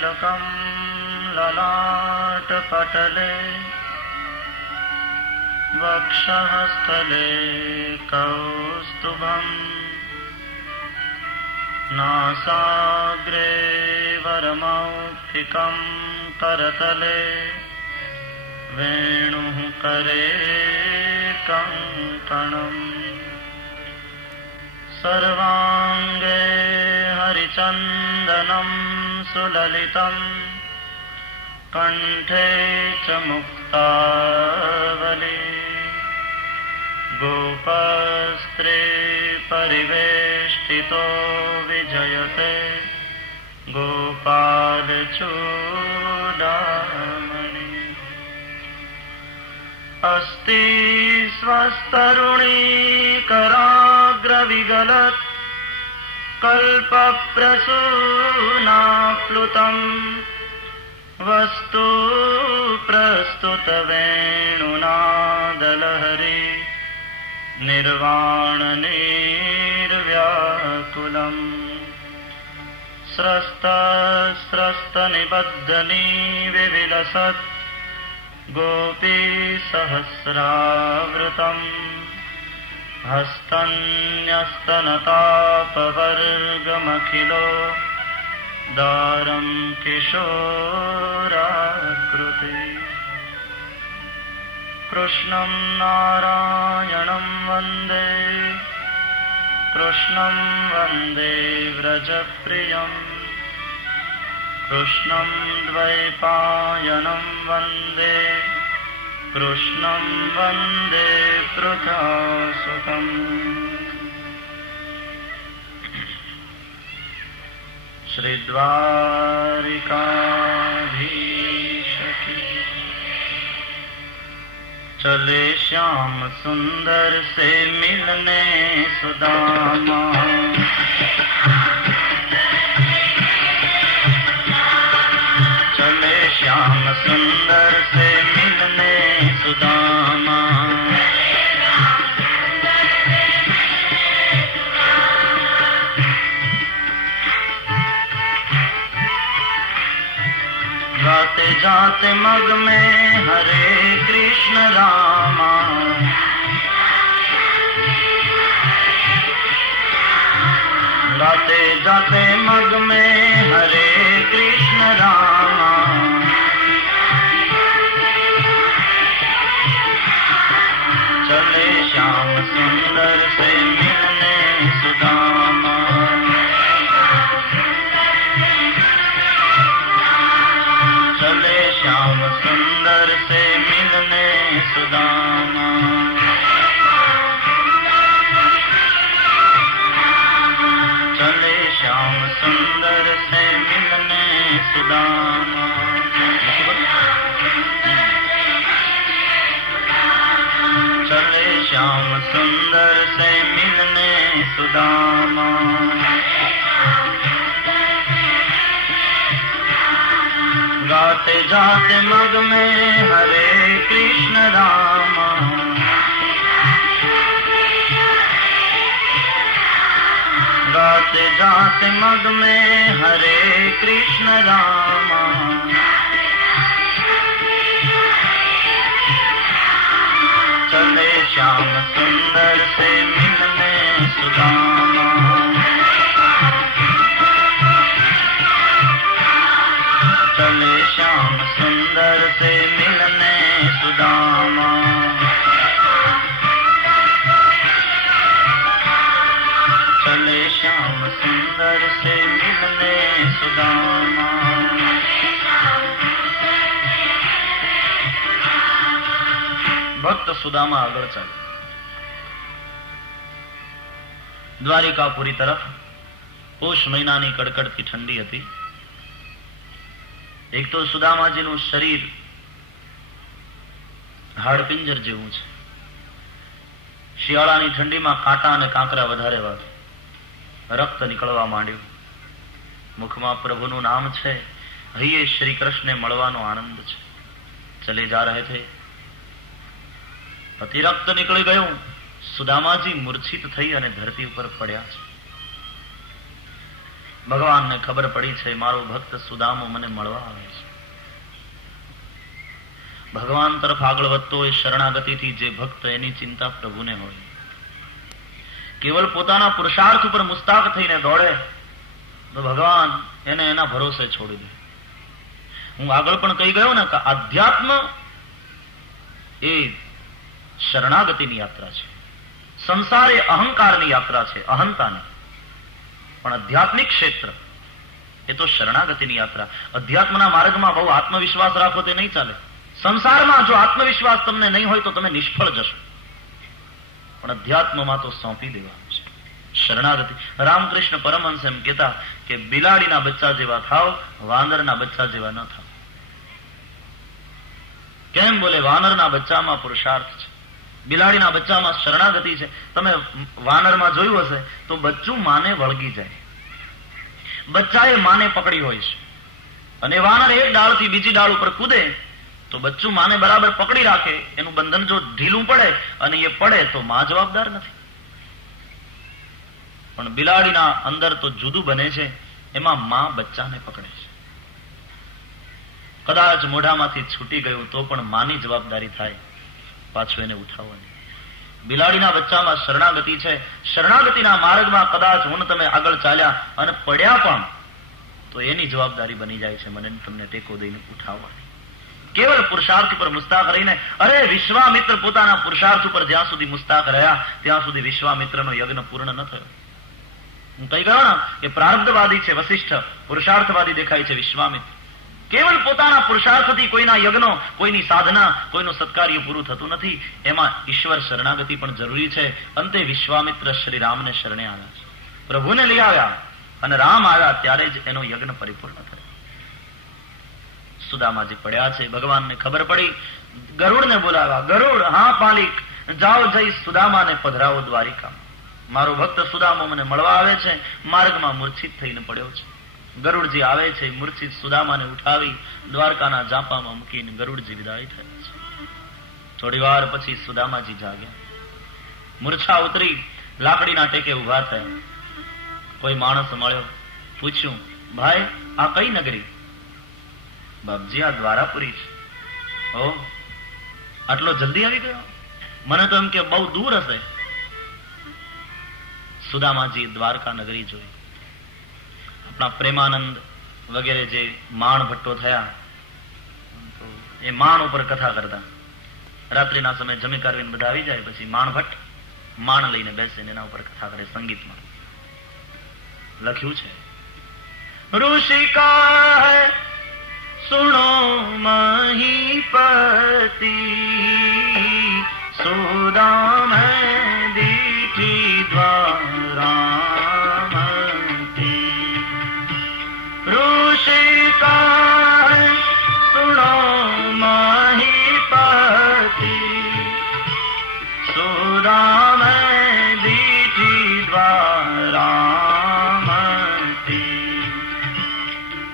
तिलकं ललाटपटले वक्षःस्थले कौस्तुभम् नासाग्रे वरमौक्तिकं करतले वेणुः करे कङ्कणम् सर्वाङ्गे हरिचन्दनं सुललितं कण्ठे च मुक्तावली गोपस्त्रे परिवेष्टितो विजयते गोपालचूडामणि अस्ति स्वस्तरुणीकराग्रविगलत् कल्पप्रसूनाप्लुतम् वस्तु प्रस्तुतवेणुनादलहरी निर्वाणनिर्व्याकुलम् स्रस्तनिबद्धनिविलसत् गोपीसहस्रावृतम् हस्तन्यस्तनतापवर्गमखिलो दारं किशोराकृति कृष्णं नारायणं वन्दे कृष्णं वन्दे व्रजप्रियं कृष्णं द्वैपायनं वन्दे कृष्णं वन्दे पृथासुतम् श्री द्वारिकाधीश की चले श्याम सुंदर से मिलने सुदामा चले श्याम सुंदर से मिलने सुदामा गाते जाते मग में हरे कृष्ण रामा गाते जाते मग में हरे कृष्ण रामा चले श्याम सुंदर से मिलने सुदामा चले श्याम सुंदर से मिलने सुदामा चले श्याम सुंदर से मिलने सुदामा चले श्याम सुंदर से मिलने सुदामा गाते जाते मग में हरे कृष्ण रामा गाते जाते मग में हरे कृष्ण रामा चले श्याम सुंदर से मिलने सुदामा चले श्याम सुंदर से मिलने सुदामा चले श्याम सुंदर से मिलने सुदामा ભક્ત સુદામા આગળ ચાલે દ્વારિકાપુરી તરફ પોષ મહિનાની કડકડતી ઠંડી હતી. એક તો સુદામાજીનું શરીર હાડપિંજર જેવું છે. શિયાળાની ઠંડીમાં કાંટા અને કાંકરા વધારે વાગે, રક્ત નીકળવા માંડ્યું. મુખમાં પ્રભુનું નામ છે, હૈયે શ્રી કૃષ્ણને મળવાનો આનંદ છે. ચલે જા રહે થે, અતિ રક્ત નીકળી ગયું. સુદામાજી મૂર્છિત થઈ અને ધરતી ઉપર પડ્યા છે. ભગવાનને ખબર પડી છે મારો ભક્ત સુદામો મને મળવા આવે છે. ભગવાન તરફ આગળ વધતો હોય શરણાગતિથી જે ભક્ત, એની ચિંતા પ્રભુને હોય. કેવલ પોતાના પુરુષાર્થ ઉપર મુસ્તાક થઈને દોડે તો ભગવાન એને એના ભરોસે છોડી દે. હું આગળ પણ કહી ગયો ને કે આધ્યાત્મ એ શરણાગતિની યાત્રા છે. સંસાર એ અહંકારની યાત્રા છે, અહંતાની. પણ આધ્યાત્મિક ક્ષેત્ર એ તો શરણાગતિની યાત્રા. અધ્યાત્મના માર્ગમાં બહુ આત્મવિશ્વાસ રાખો તે નહીં ચાલે. સંસારમાં જો આત્મવિશ્વાસ તમને નહીં હોય તો તમે નિષ્ફળ જશો. પણ અધ્યાત્મમાં તો સોંપી દેવાનું છે. શરણાગતિ. રામકૃષ્ણ પરમહંસ એમ કહેતા કે બિલાડીના બચ્ચા જેવા થાવ, વાનરના બચ્ચા જેવા ન થાવ. કેમ? બોલે વાનરના બચ્ચામાં પુરુષાર્થ છે, બિલાડીના બચ્ચામાં શરણાગતિ છે. તમે વાનરમાં જોયું હશે તો બચ્ચું માને વળગી જાય. બચ્ચાએ માને પકડી હોય છે અને વાનર એક ડાળથી બીજી ડાળ ઉપર કૂદે તો બચ્ચું માને બરાબર પકડી રાખે. એનું બંધન જો ઢીલું પડે અને એ પડે તો માં જવાબદાર નથી. પણ બિલાડીના અંદર તો જુદું બને છે, એમાં માં બચ્ચાને પકડે છે. કદાચ મોઢામાંથી છૂટી ગયું તો પણ માની જવાબદારી થાય પાછું એને ઉઠાવવાની. બિલાડીના બચ્ચામાં શરણાગતિ છે. શરણાગતિના માર્ગમાં કદાચ હું તમે આગળ ચાલ્યા અને પડ્યા પણ તો એની જવાબદારી બની જાય છે મને તમને ટેકો દઈને ઉઠાવવાની. કેવલ પુરુષાર્થ ઉપર મુસ્તાક રહીને, અરે વિશ્વામિત્ર પોતાના પુરુષાર્થ ઉપર જ્યાં સુધી મુસ્તાક રહ્યા ત્યાં સુધી વિશ્વામિત્રનો યજ્ઞ પૂર્ણ ન થયો. હું કહી ગયો ને કે પ્રારબ્ધવાદી છે વસિષ્ઠ, પુરુષાર્થવાદી દેખાય છે વિશ્વામિત્ર. કેવલ પોતાના પુરુષાર્થથી કોઈના યજ્ઞો, કોઈની સાધના, કોઈનું સત્કાર્ય પૂરું થતું નથી. એમાં ઈશ્વર શરણાગતિ પણ જરૂરી છે. અંતે વિશ્વામિત્ર શ્રી રામને શરણે આવ્યા છે, પ્રભુને લઈ આવ્યા અને રામ આવ્યા ત્યારે જ એનો યજ્ઞ પરિપૂર્ણ થયો. સુદામાજી પડ્યા છે. ભગવાનને ખબર પડી, ગરુડને બોલાવ્યા. ગરુડ, હા પાલિક, જાઓ જઈ સુદામાને પધરાવો દ્વારિકામાં. મારો ભક્ત સુદામો મને મળવા આવે છે, માર્ગમાં મૂર્છિત થઈને પડ્યો છે. ગરુડજી આવે છે, મૂર્છિત સુદામાને ઉઠાવી દ્વારકાના જાપામાં મૂકીને ગરુડજી વિદાય થયા છે. થોડી વાર પછી સુદામાજી જાગ્યા, મૂર્છા ઉતરી, લાકડીના ટેકે ઉભા થયા. કોઈ માણસ મળ્યો, પૂછ્યું, ભાઈ આ કઈ નગરી? બાપજી આ દ્વારાપુરી છે. ઓ, આટલો જલ્દી આવી ગયો? મને તો એમ કે બહુ દૂર હશે. સુદામાજી દ્વારકા નગરી જોઈ. આપણા પ્રેમાનંદ વગેરે જે માણ ભટ્ટો થયા તો એ માણ ઉપર કથા કરતા. રાત્રિના સમયે જમી કરવીને બધા આવી જાય પછી માણ ભટ્ટ માણ લઈને બેસીને એના ઉપર કથા કરે. સંગીતમાં લખ્યું છે, ઋષિ કા સુણો મહીપતિ, સુદામ દીઠી દ્વારામતી. ઋષિ કા સુણો મહીપતિ, સુદામ દીઠી દ્વારામતી.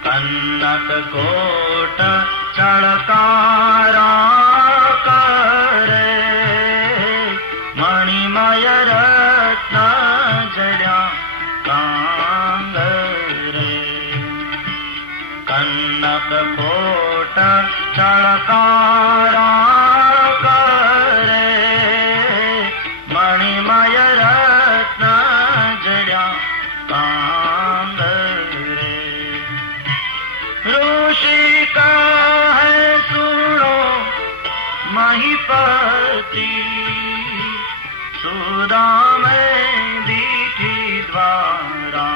કનક કોટ ચળકારા કરે, મણિમય રત્ન જડ્યા કાંગરે. કનક કોટ ચળકારા કરે, મણિમય રત્ન જડ્યા કાંગરે. ऋषि कहे सुनो महीपति, सुदाम दीठी द्वारा.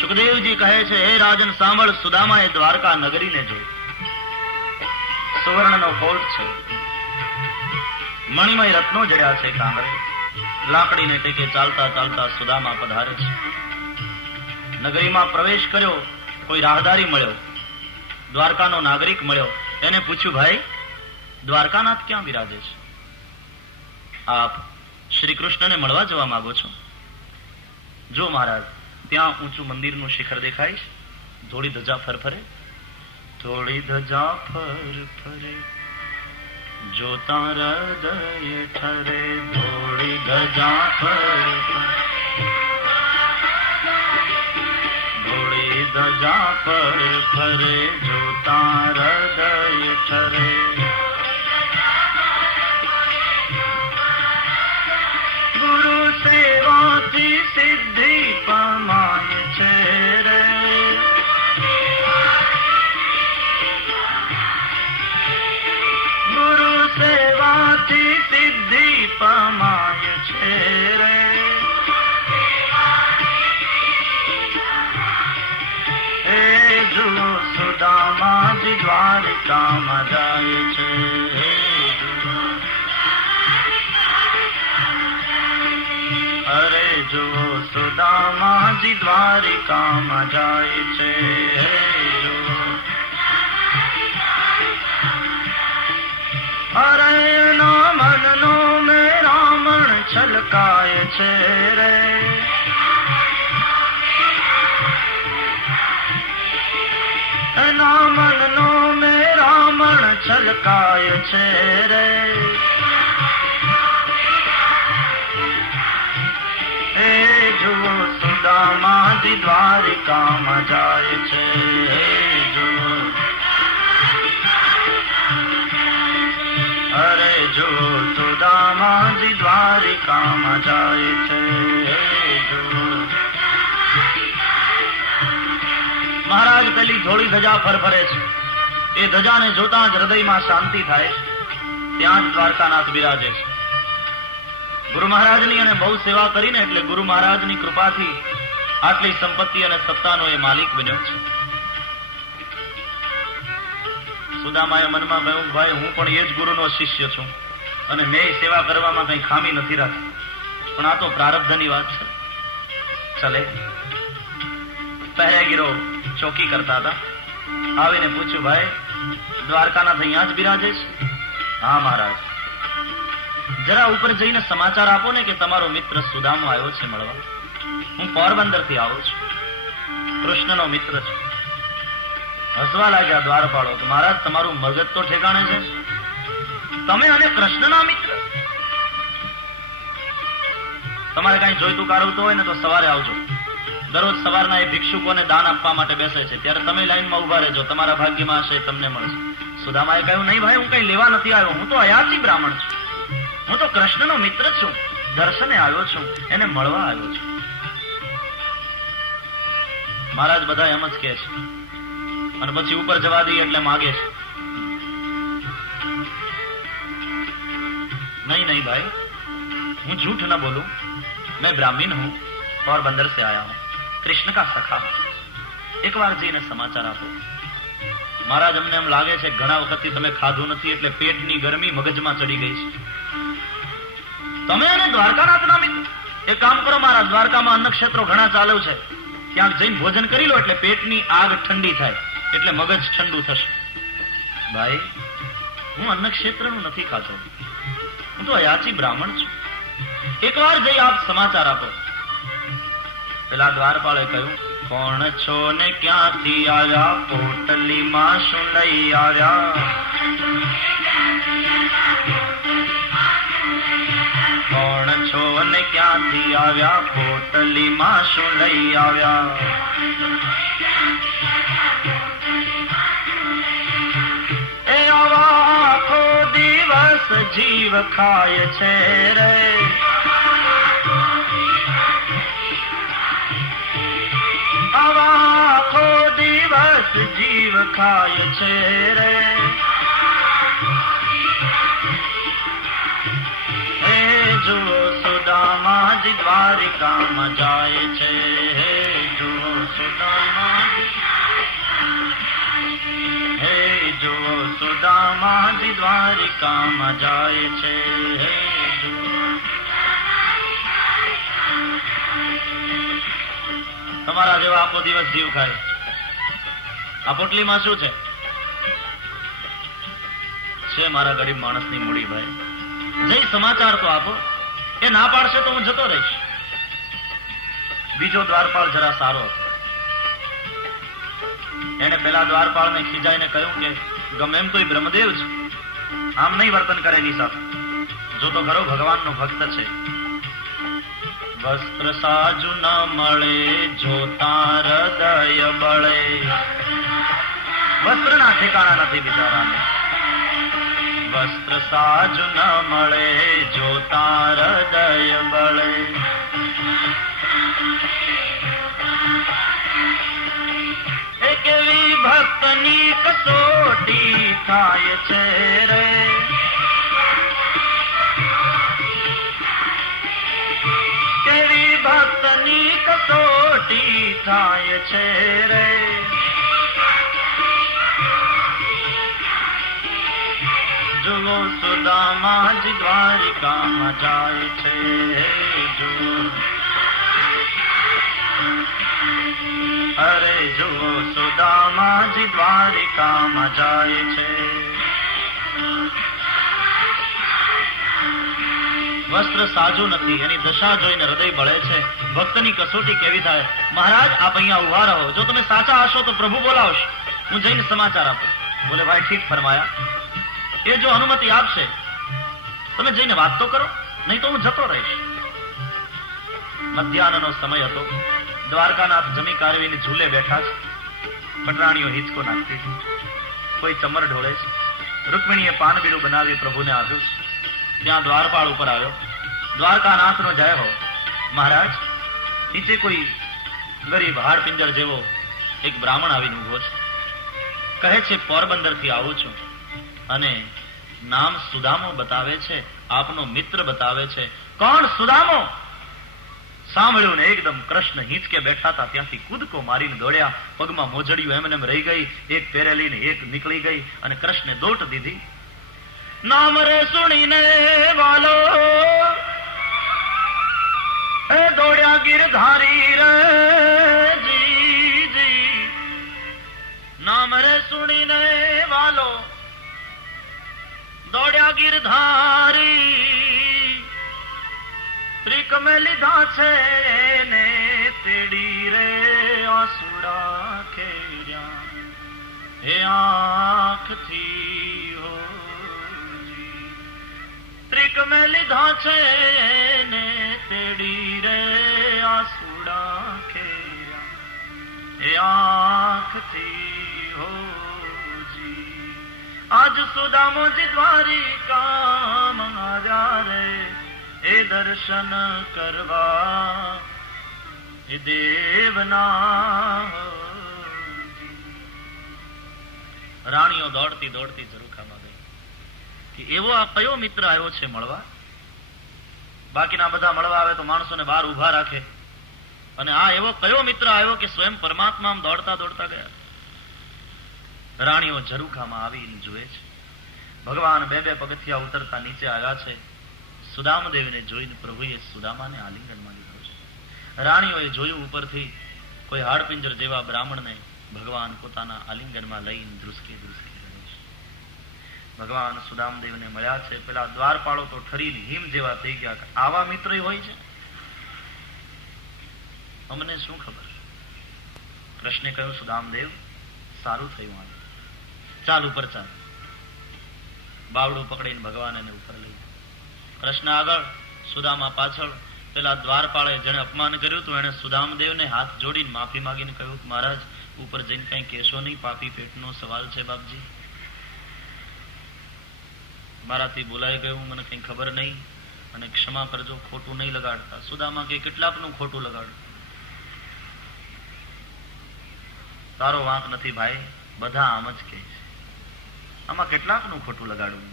સુખદેવજી કહે છે, હે રાજન સાંભળ, સુદામાએ દ્વારકા નગરીને જોઈ. સુવર્ણનો કોટ છે, મણિમય રત્નો જડ્યા છે કાંગરે. લાકડીને ટેકે ચાલતા ચાલતા સુદામા પધારે છે. નગરીમાં પ્રવેશ કર્યો, કોઈ રાહદારી મળ્યો, દ્વારકાનો નાગરિક મળ્યો. એને પૂછ્યું, ભાઈ દ્વારકાનાથ ક્યાં બિરાજે છે? આપ શ્રી કૃષ્ણને મળવા જવા માંગો છો? જો મહારાજ, ત્યાં ઊંચું મંદિરનું શિખર દેખાય છે, થોડી ધજા ફરફરે, થોડી ધજા ફરફરે, જોતા હૃદય ઠરે, થોડી ધજા ફરફરે. ધજા પર ફરે જોતા હૃદય ઠરે. ગુરુ સેવાથી સિદ્ધિ પમાય છે રે. ગુરુ સેવાથી સિદ્ધિ પમાય છે રે. હે જુઓ સુદામાજી દ્વારિકામાં જાય છે. અરે જુઓ સુદામાજી દ્વારિકામાં જાય છે. અરે એના મનનો મેં રાવણ છલકાય છે રે. એના મનનો મેં રાવણ છલકાય છે રે. હે જુઓ સુદામાજી દ્વારિકામાં જાય છે. જુઓ અરે જુઓ સુદામાજી દ્વારિકામાં જાય છે. મહારાજ પેલી ધોળી ધજા ફરફરે છે. એ ધજાને જોતા જ હૃદયમાં શાંતિ થાય છે. ત્યાં જ દ્વારકાનાથ બિરાજે છે. ગુરુ મહારાજની અને બહુ સેવા કરીને એટલે ગુરુ મહારાજની કૃપાથી આટલી સંપત્તિ અને સત્તાનો એ માલિક બન્યો છે. સુદામાએ મનમાં કહ્યું, ભાઈ હું પણ એ જ ગુરુનો શિષ્ય છું અને મેં સેવા કરવામાં કઈ ખામી નથી રાખી, પણ આ તો પ્રારબ્ધની વાત છે. ચલે. પહેરેગીરો ચોકી કરતા હતા. આવીને પૂછ્યું, ભાઈ દ્વારકાનાથ અહીંયા જ બિરાજે છે? હા મહારાજ. જરા ઉપર જઈને સમાચાર આપો ને કે તમારો મિત્ર સુદામો આવ્યો છે મળવા. હું પોરબંદર થી આવું છું, કૃષ્ણનો મિત્ર છું. હસવા લાગ્યા દ્વારપાળો. મહારાજ તમારું મગજ તો ઠેકાણે છે? તમે અને કૃષ્ણના મિત્ર? તમારે કઈ જોઈતું કાઢવતું હોય ને તો સવારે આવજો. દરરોજ સવારના એ ભિક્ષુકોને દાન આપવા માટે બેસે છે, ત્યારે તમે લાઈનમાં ઉભા રહેજો. તમારા ભાગ્યમાં હશે તમને મળશે. સુદામાએ કહ્યું, નહીં ભાઈ, હું કઈ લેવા નથી આવ્યો. હું તો અયાચી બ્રાહ્મણ છું. હું તો કૃષ્ણનો મિત્ર છું. દર્શને આવ્યો છું, એને મળવા આવ્યો છું. મહારાજ બધા એમ જ કહે છે અને પછી ઉપર જવા દઈએ એટલે માગે છે. नहीं नहीं भाई, હું झूठ न बोलूं, मैं ब्राह्मण हूं, पोरबंदर से आया हूं, कृष्ण का सखा हूं. एक વાર જઈને સમાચાર આપો. મહારાજ અમને એમ લાગે છે ઘણા વખતથી તમે ખાધું નથી એટલે પેટની ગરમી મગજમાં ચડી ગઈ છે. તમે અને દ્વારકાનાથના મિત્ર? એક કામ કરો મહારાજ, દ્વારકામાં અન્ન ક્ષેત્રો ઘણા ચાલુ છે, ત્યાં જઈને ભોજન કરી લો એટલે પેટની આગ ઠંડી થાય, એટલે મગજ ઠંડુ થશે. ભાઈ હું અન્ન ક્ષેત્રનું નથી ખાતો, હું તો અયાચી બ્રાહ્મણ છું. એકવાર જઈ આપ સમાચાર આપો. પેલા દ્વારપાળે કહ્યું, કોણ છો ને ક્યાંથી આવ્યા, પોટલીમાં શું લઈ આવ્યા? કોણ છો ને ક્યાંથી આવ્યા, પોટલીમાં શું લઈ આવ્યા? એ આવા આખો દિવસ જીવ ખાય છે રે. આવા આખો દિવસ જીવ ખાય છે રે. હે જુઓ સુદામાજી દ્વારિકામાં જાય છે. હે જુઓ સુદામાજી, હે જુઓ સુદામાજી દ્વારિકામાં જાય છે. હે જુઓ. તમારા જેવા આખો દિવસ જીવ ખાય. આ પોટલીમાં શું છે? છે મારા ગરીબ માણસની મૂડી. ભાઈ જઈ સમાચાર તો આપો. એ ના પાડશે તો હું જતો રહીશ. બીજો દ્વારપાળ જરા સારો હતો. એને પેલા દ્વારપાળને ખીજાઈને કહ્યું કે ગમે એમ તો એ બ્રહ્મદેવ છે, આમ નહીં વર્તન કરે એની સાથે. જો તો ખરો ભગવાનનો ભક્ત છે. વસ્ત્ર સાજુ ન મળે જોતા હૃદય બળે. વસ્ત્રના ઠેકાણા નથી બિચારાને. વસ્ત્ર સાજુ ન મળે જોતા હૃદય બળે. એ કેવી ભક્તની કસોટી થાય છે રે. કેવી ભક્તની કસોટી થાય છે રે. જુઓ સુદામાજી દ્વારિકામાં જાય છે. જુઓ અરે જુઓ સુદામાજી દ્વારિકામાં જાય છે. વસ્ત્ર સાજુ નથી, એની દશા જોઈને હૃદય બળે છે. ભક્તની કસોટી કેવી થાય. મહારાજ આપ અહીંયા ઉભા રહો, જો તમે સાચા હશો તો પ્રભુ બોલાવશે, હું જઈને સમાચાર આપું. બોલે ભાઈ ઠીક ફરમાયા. એ જો અનુમતિ આપશે તમે જઈને વાત તો કરો, નહીં તો હું જતો રહીશ. મધ્યાહનનો સમય હતો. દ્વારકાનાથ જમી કારવીને ઝૂલે બેઠા છે. પટરાણીઓ હિંચકો નાખતી છે, કોઈ ચમર ઢોળે છે. રૂકમિણીએ પાનબીડું બનાવી પ્રભુને આપ્યું છે. ત્યાં દ્વારપાળ ઉપર આવ્યો. દ્વારકાનાથનો જય હો. મહારાજ નીચે કોઈ ગરીબ હાડપિંજર જેવો એક બ્રાહ્મણ આવીને ઉભો છે. કહે છે પોરબંદર થી આવું છું અને નામ સુદામો બતાવે છે, આપનો મિત્ર બતાવે છે. કોણ સુદામો? સાંભળ્યું ને એકદમ કૃષ્ણ હિંચકે બેઠા હતા ત્યાંથી કૂદકો મારીને દોડ્યા. પગમાં મોજડિયું એમને એમ રહી ગઈ, એક પહેરેલી ને એક નીકળી ગઈ અને કૃષ્ણે દોટ દીધી. નામ રે સુણીને વાલો એ દોડ્યા ગિરધારી રે જી જી. નામ રે સુણીને વાલો દોડ્યા ગિરધારી. ત્રિક મેં લીધા છે ને તેડી રે આસુડા ખેર્યા હે આંખથી હો. ત્રિક મેં લીધા છે ને તેડી રે આસુડા ખેર્યા હે આંખથી હો. આજ સુદામોજી દ્વારિકામાં આવ્યા રે એ દર્શન કરવા એ દેવના. રાણીઓ દોડતી દોડતી ઝરૂખામાં ગઈ કે એવો આ કયો મિત્ર આવ્યો છે મળવા. બાકીના બધા મળવા આવે તો માણસોને બહાર ઉભા રાખે, અને આ એવો કયો મિત્ર આવ્યો કે સ્વયં પરમાત્મા દોડતા દોડતા ગયા. રાણીઓ ઝરૂખામાં આવીને જુએ છે ભગવાન બે બે પગથિયા ઉતરતા નીચે આવ્યા છે. સુદામદેવને જોઈને પ્રભુએ સુદામાને આલિંગનમાં લીધો છે. રાણીઓએ જોયું ઉપરથી કોઈ હાડપિંજર જેવા બ્રાહ્મણને ભગવાન પોતાના આલિંગનમાં લઈને ધ્રુસકે ધ્રુસકે રહે છે. ભગવાન સુદામદેવને મળ્યા છે. પેલા દ્વારપાળો તો ઠરીને હિમ જેવા થઈ ગયા. આવા મિત્ર હોય છે, અમને શું ખબર. કૃષ્ણે કહ્યું સુદામદેવ સારું થયું, આવે ચાલ ઉપર ચાલ. બાવડું પકડીને ભગવાન એને ઉપર લઈ. કૃષ્ણ આગળ, સુદામા પાછળ. પેલા દ્વારપાળે જેને અપમાન કર્યું હતું એને સુદામદેવને હાથ જોડીને માફી માંગીને કહ્યું કે મહારાજ ઉપર જઈને કઈ કહેશો નહીં, પાપી પેટનો સવાલ છે બાપજી, મારાથી બોલાઈ ગયું, મને કઈ ખબર નહીં અને ક્ષમા કરજો, ખોટું નહીં લગાડતા. સુદામા કે કેટલાકનું ખોટું લગાડું? તારો વાંક નથી ભાઈ, બધા આમ જ કહે છે. આમાં કેટલાકનું ખોટું લગાડવું?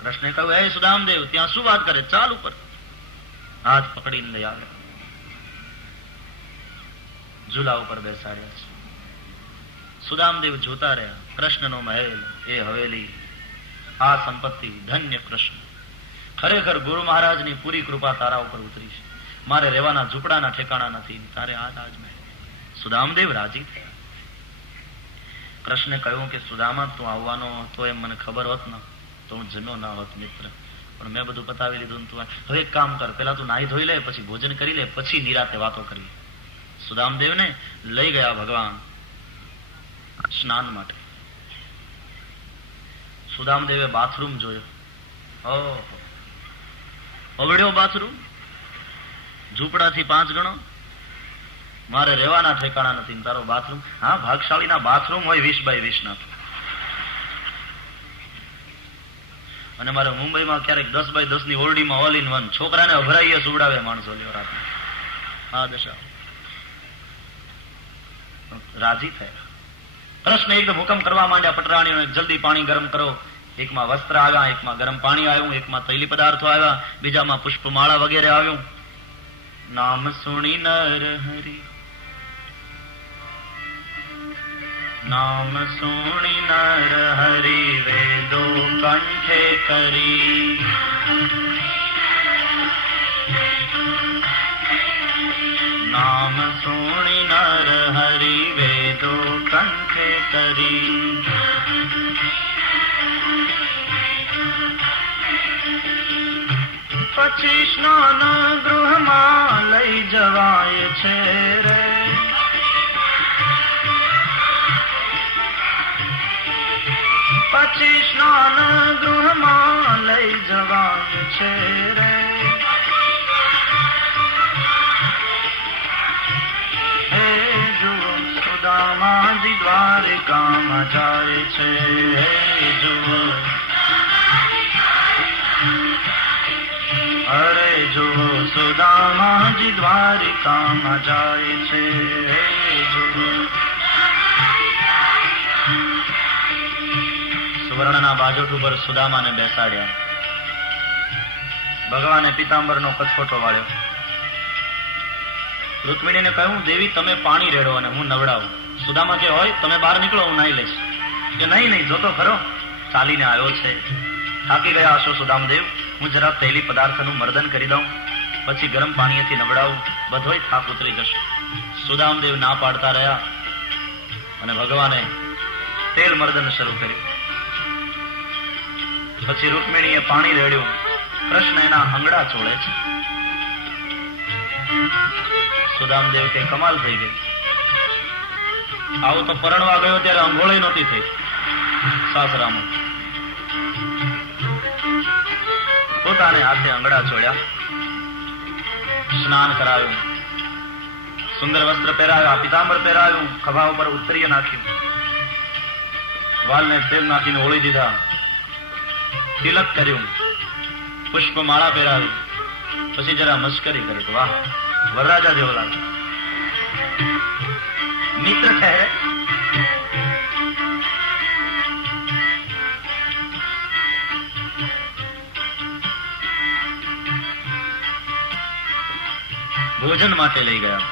કૃષ્ણે કહ્યું હે સુદામદેવ ત્યાં શું વાત કરે, ચાલ ઉપર. હાથ પકડીને લઈ આવે, ઝૂલા ઉપર બેસાડ્યા છે. સુદામદેવ જોતા રહ્યા. કૃષ્ણનો મહેલ, એ હવેલી, આ સંપત્તિ, ધન્ય કૃષ્ણ. ખરેખર ગુરુ મહારાજની પૂરી કૃપા તારા ઉપર ઉતરી છે. મારે રહેવાના ઝૂંપડાના ઠેકાણા નથી, તારે આ તાજ મહેલ. સુદામદેવ રાજી થયા. કૃષ્ણે કહ્યું કે સુદામા તું આવવાનો હતો એમ મને ખબર હોત ને તો હું જમ્યો ના હોત મિત્ર, પણ મેં બધું પતાવી લીધું. તું હવે એક કામ કર, પેલા તું નાહી ધોઈ લે, પછી ભોજન કરી લે, પછી નિરાતે વાતો કરીએ. સુદામદેવને લઈ ગયા ભગવાન સ્નાન માટે. સુદામદેવે બાથરૂમ જોયો. ઓહો, ઓવડ્યો બાથરૂમ, ઝૂંપડાથી 5 ગણો, મારે રહેવાના ઠેકાણા નથી, તારો બાથરૂમ. હા, ભાગશાળીના બાથરૂમ હોય 20 બાય 20 ના. અને મારે મુંબઈમાં ક્યારેક 10 બાય 10 ની ઓરડીમાં ઓલ ઇન વન, છોકરાને અભરાઈએ સુવડાવે માણસો લ્યો રાત. આ દશા. રાજી થયા. કૃષ્ણ એકદમ હુકમ કરવા માંડ્યા પટરાણીઓ, જલ્દી પાણી ગરમ કરો. એકમાં વસ્ત્ર આવ્યા, એકમાં ગરમ પાણી આવ્યું, એકમાં તૈલી પદાર્થો આવ્યા, બીજામાં પુષ્પમાળા વગેરે આવ્યું. નામ સુણી નર હરી, નામ સુણી નર હરી વેદો કંઠે કરી. નામ સુણી નર હરી વેદો કંઠે કરી. પછી સ્નાન ગૃહમાં લઈ જવાય છે રે. પછી સ્નાન ગૃહમાં લઈ જવાય છે રે. હે જુઓ સુદામાજી દ્વારકામાં જાય છે. હે જુઓ, અરે જુઓ સુદામાજી દ્વારકામાં જાય છે. હે જુઓ. સુવર્ણના બાજોટ ઉપર સુદામાને બેસાડ્યા. ભગવાને પિતાંબરનો કચકોટો વાળ્યો. રૂકમિણીને કહ્યું, દેવી તમે પાણી રેડો અને હું નવડાવું. સુદામા કે હોય તમે બહાર નીકળો, હું નાહી લઈશ. કે નહીં, જોતો ખરો, ચાલીને આવ્યો છે, થાકી ગયા હશો સુદામદેવ, હું જરા તૈલી પદાર્થનું મર્દન કરી દઉં, પછી ગરમ પાણીથી નવડાવું, બધોય થાક ઉતરી જશે. સુદામદેવ ના પાડતા રહ્યા અને ભગવાને તેલ મર્દન શરૂ કર્યું. પછી રૂકમિણીએ પાણી રેડ્યું. કૃષ્ણ એના અંગડા ચોળે છે. સુદામદેવ કે કમાલ થઈ ગઈ, આવું તો પરણવા ગયો ત્યારે અંઘોળી નહોતી થઈ સાસરામાં. પોતાને હાથે અંગડા ચોળ્યા, સ્નાન કરાવ્યું, સુંદર વસ્ત્ર પહેરાવ્યા, પિતાંબર પહેરાવ્યું, ખભા ઉપર ઉત્તરીય નાખ્યું, વાલને તેલ નાખીને ઓળી દીધા, તિલક કર્યું, પુષ્પમાળા પહેરાવી, પછી જરા મસ્કરી કરી. તો વાહ, વરરાજા જેવો લાગે. મિત્ર છે. ભોજન માટે લઈ ગયા.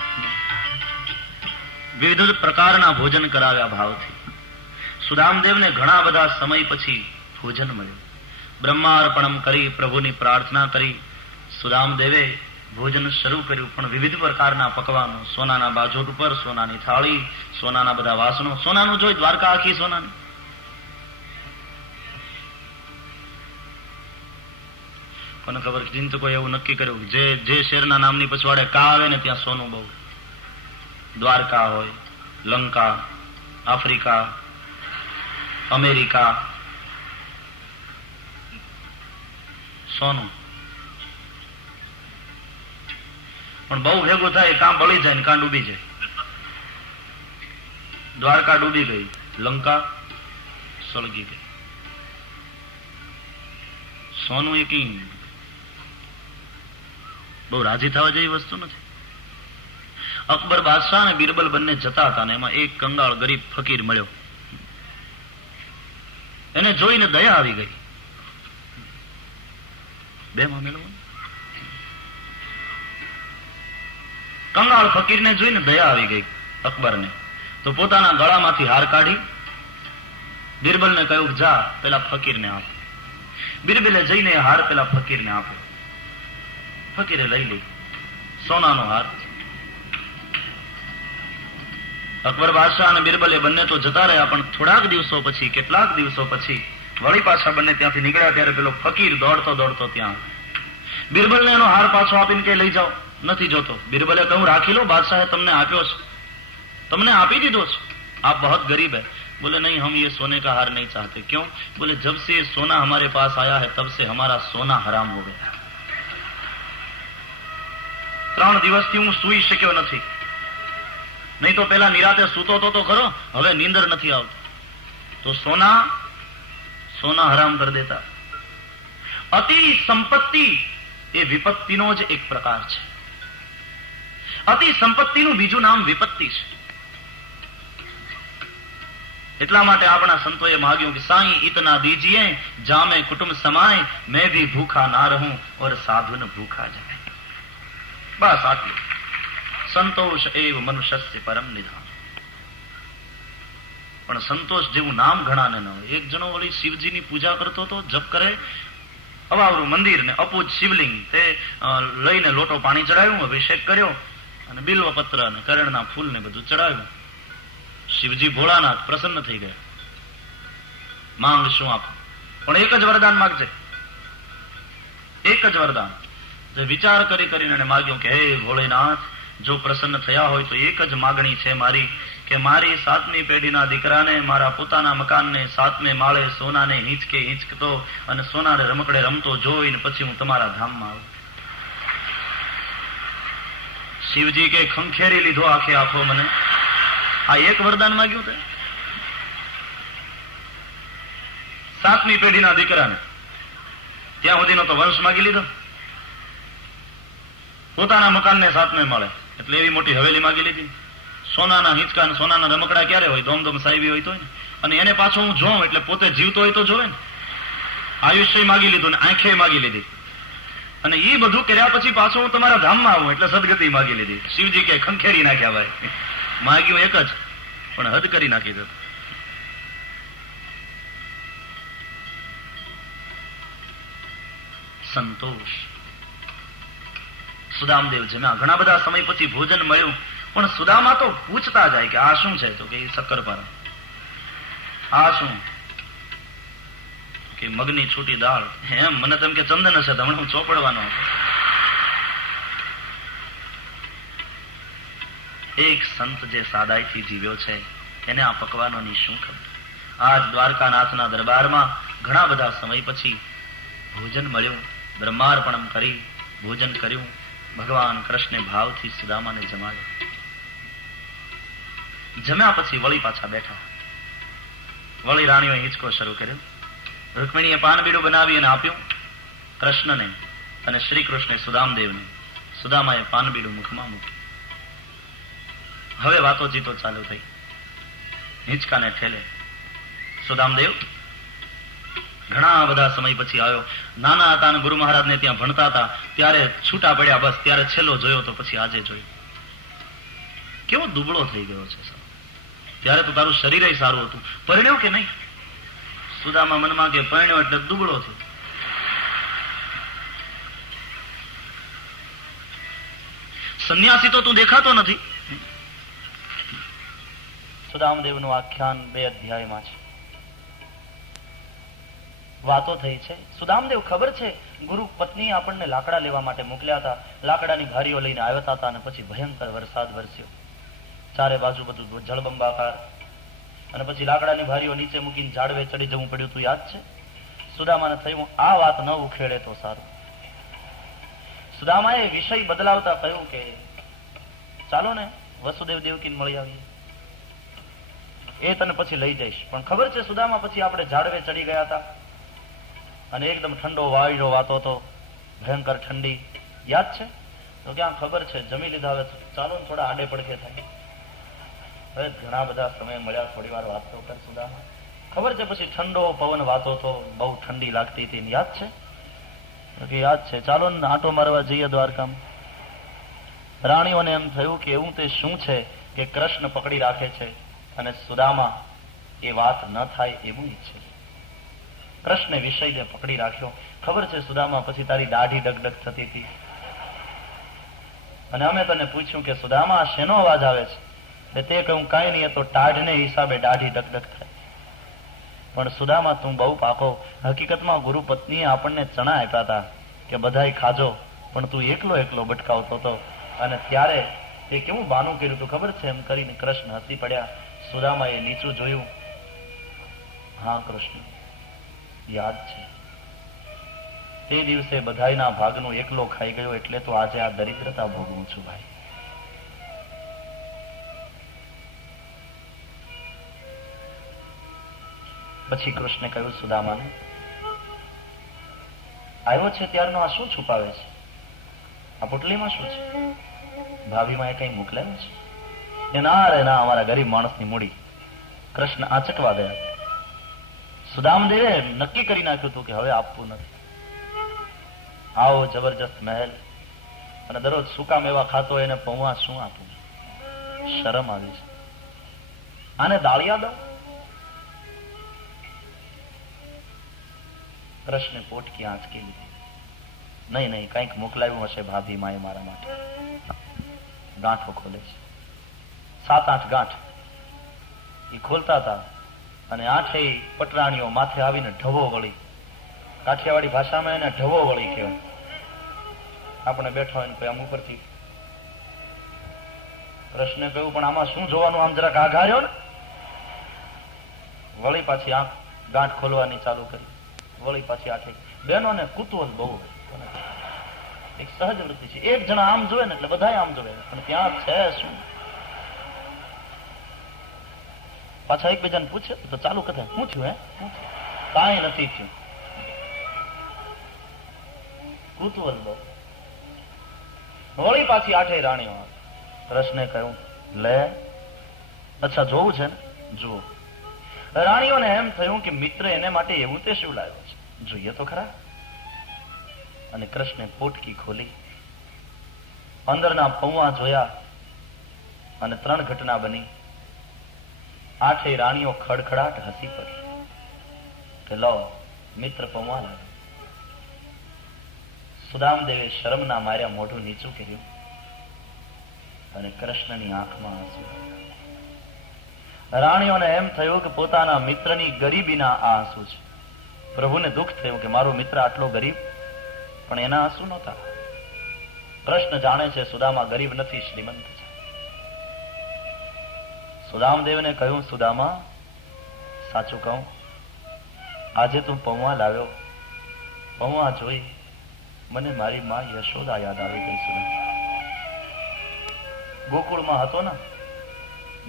વિવિધ પ્રકારના ભોજન કરાવ્યા ભાવથી. સુદામદેવને ઘણા બધા સમય પછી ભોજન મળ્યું. બ્રહ્માર્પણમ કરી પ્રભુની પ્રાર્થના કરી સુદામદેવે ભોજન શરૂ કર્યું. પણ વિવિધ પ્રકારના પકવાનો, સોનાના બાજોટ ઉપર સોનાની થાળી, સોનાના બધા વાસણો, સોનાનું જોઈ દ્વારકા આખી સોનાની. કોને ખબર, ચિંતકો એવું નક્કી કર્યું જે શેરના નામની પછવાડે કા આવે ને ત્યાં સોનું બહુ. દ્વારકા હોય, લંકા, આફ્રિકા, અમેરિકા, સોનું. પણ બહુ ભેગું થાય, કાં બળી જાય ને કાં ડૂબી જાય. દ્વારકા ડૂબી ગઈ, લંકા સળગી ગઈ. સોનું એક બહુ રાજી થવા જેવી વસ્તુ નથી. અકબર બાદશાહ અને બિરબલ બંને જતા હતા, ને એમાં એક કંગાળ ગરીબ ફકીર મળ્યો. એને જોઈને દયા આવી ગઈ. બે માં મેળવો. કંગાળ ફકીરને જોઈને દયા આવી ગઈ અકબરને. તો પોતાના ગળામાંથી હાર કાઢી બિરબલને કહ્યું, જા પેલા ફકીરને આપ. બિરબલે જઈને હાર પેલા ફકીરને આપ્યો. ફકીરે લઈ લી સોનાનો હાર. અકબર બાદશાહ અને બિરબલે બંને તો જતા રહ્યા, પણ થોડાક દિવસો પછી, કેટલાક દિવસો પછી વળી પાછા બંને ત્યાંથી નીકળ્યા. ત્યારે પેલો ફકીર દોડતો દોડતો ત્યાં. બિરબલને એનો હાર પાછો આપીને કે લઈ જાઓ. નથી જોતો. બિરબલે કહ્યું, રાખી લો, बादशाह तुमने आप्यो છે, तुमने आपी दीदो છે, आप बहुत गरीब है. बोले नहीं, हम ये सोने का हार नहीं चाहते. क्यों? बोले जब से ये सोना हमारे पास आया है तब से हमारा सोना हराम हो गया. 3 દિવસથી હું સૂઈ શક્યો નથી. નહીં તો પેલા નિરાતે સૂતો તો ખરો, હવે નીંદર નથી આવતી. તો સોના હરામ કરી દેતા. અતિ સંપત્તિ એ વિપત્તિનો જ એક પ્રકાર છે. અતિ સંપત્તિનું બીજું નામ વિપત્તિ છે. એટલા માટે આપણા સંતોએ માગ્યું કે સાईं इतना दीजिए जामे कुटुंब समाए मैं भी भूखा ना रहूं और साधु न भूखा जाए. બસ આટલું. સંતોષ એવ મનુષ્યસ્ય પરમ નિધાન. પણ સંતોષ જેવું નામ ઘણાને ન હોય. એક જણો વળી શિવજીની પૂજા કરતો હતો, જપ કરે, અવાવરું મંદિર ને અપૂજ શિવલિંગ, તે લઈને લોટો પાણી ચડાવ્યું, અભિષેક કર્યો અને બિલ્વપત્ર અને કરેણના ફૂલ ને બધું ચડાવ્યું. શિવજી ભોળાનાથ પ્રસન્ન થઈ ગયા. માંગ શું આપો, પણ એક જ વરદાન માગજે, એક જ વરદાન. વિચાર કરીને એને માગ્યું કે હે ભોળેનાથ, જો પ્રસન્ન થયા હોય તો એક જ માગણી છે મારી, કે મારી 7મી પેઢીના દીકરાને મારા પોતાના મકાનને 7મે માળે સોનાને હિંચકતો અને સોનાને રમકડે રમતો જોઈને પછી હું તમારા ધામમાં આવું. શિવજી કે ખંખેરી લીધો આખે આખો મને. આ એક વરદાન માગ્યું તે 7મી પેઢીના દીકરાને, ત્યાં સુધીનો તો વંશ માગી લીધો. પોતાના મકાનને 7મે માળે એટલે એવી મોટી હવેલી માગી લીધી. સોનાના હિંચકા અને સોનાના રમકડા ક્યારે હોય? ધોમધોમ સાહેબી હોય તો. અને એને પાછો હું જોઉં એટલે પોતે જીવતો હોય તો જોવે ને. આયુષ્ય માગી લીધું ને આંખે માગી લીધી. અને એ બધું કર્યા પછી પાછો હું તમારા ધામમાં આવું એટલે સદગતિ માગી લીધી. શિવજી કે ખંખેરી નાખ્યા ભાઈ. માગ્યું એક જ, પણ હદ કરી નાખી દે. સંતોષ. સુદામદેવ જમ્યા. ઘણા બધા સમય પછી ભોજન મળ્યું, પણ સુદામા તો પૂછતા જાય કે આ શું છે? તો કે શક્કરપારા. આ શું? કે મગની છૂટી દાળ. એમ મને તેમ કે ચંદન હશે, હમણાં હું ચોપડવાનો. એક સંત જે સાદાઈથી જીવ્યો છે એને આ પકવાનોની શું ખબર. આજ દ્વારકાનાથના દરબારમાં ઘણા બધા સમય પછી ભોજન મળ્યું. બ્રહ્માર્પણમ કરી ભોજન કર્યું. ભગવાન કૃષ્ણે ભાવથી સુદામાને જમાડ્યો. જમ્યા પછી વળી પાછા બેઠા. વળી રાણીઓએ હિંચકો શરૂ કર્યો. રૂકમિણીએ પાનબીડું બનાવી અને આપ્યું કૃષ્ણને, અને શ્રી કૃષ્ણે સુદામદેવને. સુદામાએ પાનબીડું મુખમાં મૂક્યું. હવે વાતોચીતો ચાલુ થઈ. હિંચકાને ઠેલે. સુદામદેવ ઘણા બધા સમય પછી આવ્યો. નાના હતા અને ગુરુ મહારાજને ત્યાં ભણતા હતા ત્યારે છૂટા પડ્યા, બસ ત્યારે છેલ્લો જોયો તો પછી આજે જોયો. કેવો દુબળો થઈ ગયો છે. ત્યારે તો તારું શરીર સારું હતું. પરણ્યો કે નહીં? સુદામા મનમાં કે પરણ્યો એટલે દુબળો થયો. સંન્યાસી તો તું દેખાતો નથી. સુદામદેવનું આખ્યાન 2 અધ્યાયમાં છે. વાતો થઈ છે. સુદામદેવ ખબર છે ગુરુ પત્ની આપણને લાકડા લેવા માટે મોકલ્યા હતા. લાકડાની ભારીઓ લઈને આવ્યા હતા અને પછી ભયંકર વરસાદ વરસ્યો. ચારે બાજુ બધું જળબંબાકાર. અને પછી લાકડાની ભારીઓ નીચે મૂકીને ઝાડવે ચડી જવું પડ્યું તું, યાદ છે? સુદામાને થયું આ વાત ન ઉખેડે તો સારું. સુદામાએ વિષય બદલાવતા કહ્યું કે ચાલો ને વસુદેવ દેવકીને મળી આવીએ, એ તને પછી લઈ જઈશ. પણ ખબર છે સુદામા પછી આપણે ઝાડવે ચડી ગયા હતા અને એકદમ ઠંડો વાયરો વાતો હતો, ભયંકર ઠંડી, યાદ છે? તો ક્યાં ખબર છે જમી લીધા, હવે ચાલો ને થોડા આડે પડખે થાય. હવે ઘણા બધા સમય મળ્યા, થોડી વાર વાત તો કર સુદામા. ખબર છે પછી ઠંડો પવન વાતો હતો, બહુ ઠંડી લાગતી હતી, યાદ છે? યાદ છે. ચાલો ને આંટો મારવા જઈએ દ્વારકામાં. રાણીઓને એમ થયું કે એવું તે શું છે કે કૃષ્ણ પકડી રાખે છે અને સુદામા એ વાત ન થાય એવું ઈચ્છે છે. કૃષ્ણે વિષયને પકડી રાખ્યો. ખબર છે સુદામા પછી તારી દાઢી ડગડગ થતી હતી અને અમે તને પૂછ્યું કે સુદામા શેનો અવાજ આવે છે? તે કહ્યું કાંઈ નહીં, એ તો ટાઢને હિસાબે દાઢી ડગડગ થાય. પણ સુદામા તું બહુ પાકો. હકીકતમાં ગુરુ પત્નીએ આપણને ચણા આપ્યા હતા કે બધાય ખાજો, પણ તું એકલો એકલો ભટકાવતો હતો. અને ત્યારે તે કેવું બાનું કર્યું તું ખબર છે? એમ કરીને કૃષ્ણ હસી પડ્યા. સુદામાએ નીચું જોયું. હા કૃષ્ણ યાદ છે. તે દિવસે બધાયના ભાગનું એકલો ખાઈ ગયો, એટલે તો આજે આ દરિદ્રતા ભોગવું છું ભાઈ. પછી કૃષ્ણે કહ્યું સુદામાને, આવ્યો છે ત્યારનો આ શું છુપાવે છે? આ પોટલીમાં શું છે? ભાભીમાં એ કઈ મોકલાયું છે? એ ના રે ના, અમારા ગરીબ માણસની મૂડી. કૃષ્ણ આંચકવા ગયા. સુદામદેવે નક્કી કરી નાખ્યું હતું કે હવે આપવું નથી. આવો જબરજસ્ત મહેલ અને દરરોજ સૂકા મેવા ખાતો એને પૌવા શું આપું? શરમ આવી છે. આને દાળિયા દો. કૃષ્ણે પોટકી આંચકી લીધી. નહીં નહીં, કંઈક મોકલાવ્યું હશે ભાભી માએ મારા માટે. ગાંઠો ખોલે છે, 7-8 ગાંઠ એ ખોલતા હતા અને 8 પટરાણીઓ માથે આવીને ઢવો વળી. કાઠિયાવાડી ભાષામાં એને ઢવો વળી કહેવાય. આપણે બેઠા હોય ને કોઈ આમ ઉપરથી. કૃષ્ણે કહ્યું પણ આમાં શું જોવાનું? આમ જરાક આઘાર્યો ને. વળી પાછી આંખ ગાંઠ ખોલવાની ચાલુ કરી. વળી પાછી 8. બહેનોને કુતૂહલ બહુ, એક સહજ વૃત્તિ છે. એક જણા આમ જોવે ને એટલે બધા આમ જોવે, પણ ત્યાં છે શું? પાછા એકબીજાને પૂછે તો ચાલુ કરે, શું થયું? કાંઈ નથી થયું. કુતૂહલ બહુ. વળી પાછી 8 રાણીઓ. કૃષ્ણે કહ્યું લે, અચ્છા જોવું છે ને, જુઓ. રાણીઓને એમ થયું કે મિત્ર એને માટે એવું તે શું લાવ્યો છે, જોઈએ તો ખરા. અને કૃષ્ણે પોટકી ખોલી, અંદરના પૌવા જોયા અને 3 ઘટના બની. 8 રાણીઓ ખડખડાટ હસી પડી કે લો, મિત્ર પૌવા લાવ્યો. સુદામદેવે શરમના માર્યા મોઢું નીચું કર્યું અને કૃષ્ણની આંખમાં આંસુ. રાણીઓને એમ થયું કે પોતાના મિત્રની ગરીબીના આ આંસુ છે. પ્રભુને દુઃખ થયું કે મારો મિત્ર આટલો ગરીબ, પણ એના આંસુ નહોતા. કૃષ્ણ જાણે છે સુદામા ગરીબ નથી, શ્રીમંત છે. સુદામદેવને કહ્યું, સુદામા સાચું કહું, આજે તું પૌવા લાવ્યો, પૌવા જોઈ મને મારી માં યશોદા યાદ આવી ગઈ. સુદામા ગોકુળમાં હતો ને,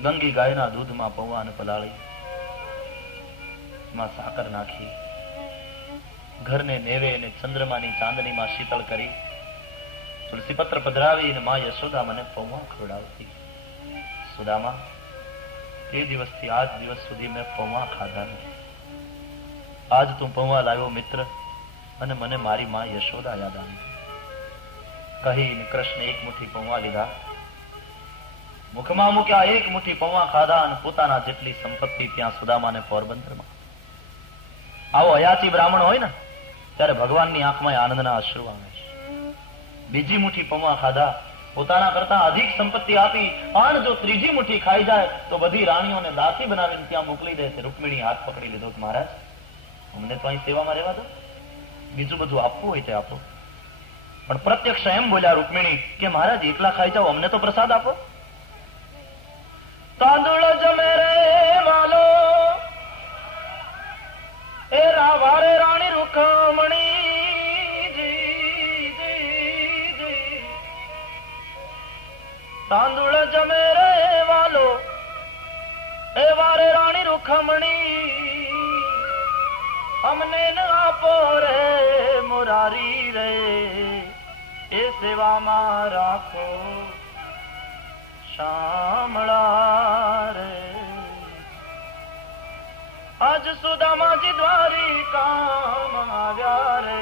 ગંગી ગાયના દૂધમાં પૌવાને પલાળી, એમાં સાકર નાખી, ઘરને નેવે અને ચંદ્રમાની ચાંદનીમાં શીતળ કરી, તુલસીપત્ર પધરાવીને માં યશોદા મને પૌવા ખવડાવતી. સુદામા, તે દિવસથી આજ દિવસ સુધી મેં પૌવા ખાધા નથી. આજ તું પૌવા લાવ્યો મિત્ર, અને મને મારી માં યશોદા યાદ આવી. કહીને કૃષ્ણ 1 મુઠ્ઠી પૌવા લીધા, મુખમાં મૂક્યા, 1 મુઠ્ઠી પૌવા ખાધા અને પોતાના જેટલી સંપત્તિ ત્યાં સુદામાને પોરબંદરમાં. આવો અયાચી બ્રાહ્મણ હોય ને ત્યારે ભગવાનની આંખમાં આનંદના અશ્રુ આવે છે. બીજી મુઠ્ઠી પૌવા ખાધા, પોતાના કરતા અધિક સંપત્તિ આપી, અને જો 3જી મુઠ્ઠી ખાઈ જાય તો બધી રાણીઓને દાસી બનાવીને ત્યાં મોકલી દે છે. રૂકમિણી હાથ પકડી લીધો કે મહારાજ, અમને તો અહીં સેવામાં રહેવા દો, બીજું બધું આપવું હોય તે આપો. પણ પ્રત્યક્ષ એમ બોલ્યા રૂકમિણી કે મહારાજ એકલા ખાઈ જાઓ, અમને તો પ્રસાદ આપો. તાંદુળ જમે રે વાલો એ રાવારે રાણી રૂકમણી, તાંદુળ જમે રે વાલો એ વારે રાણી રૂકમણી, અમને ન આપો રે મુરારી રે, એ સેવામાં રાખો શામળા રે. આજ સુદામાજી દ્વારિકામાં આવ્યા રે,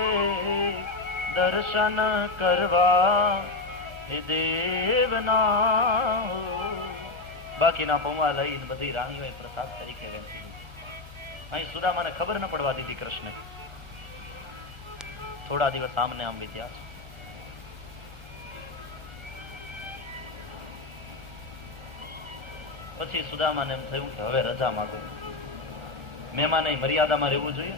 દર્શન કરવા એ દેવના. બાકીના પૌવા લઈને બધી રાણીઓએ પ્રસાદ તરીકે વેચી. અહીં સુદામાને ખબર ન પડવા દીધી કૃષ્ણ. થોડા દિવસ આમને આમ વીત્યા. પછી સુદામાને એમ થયું કે હવે રજા માંગો, મહેમાને મર્યાદામાં રહેવું જોઈએ.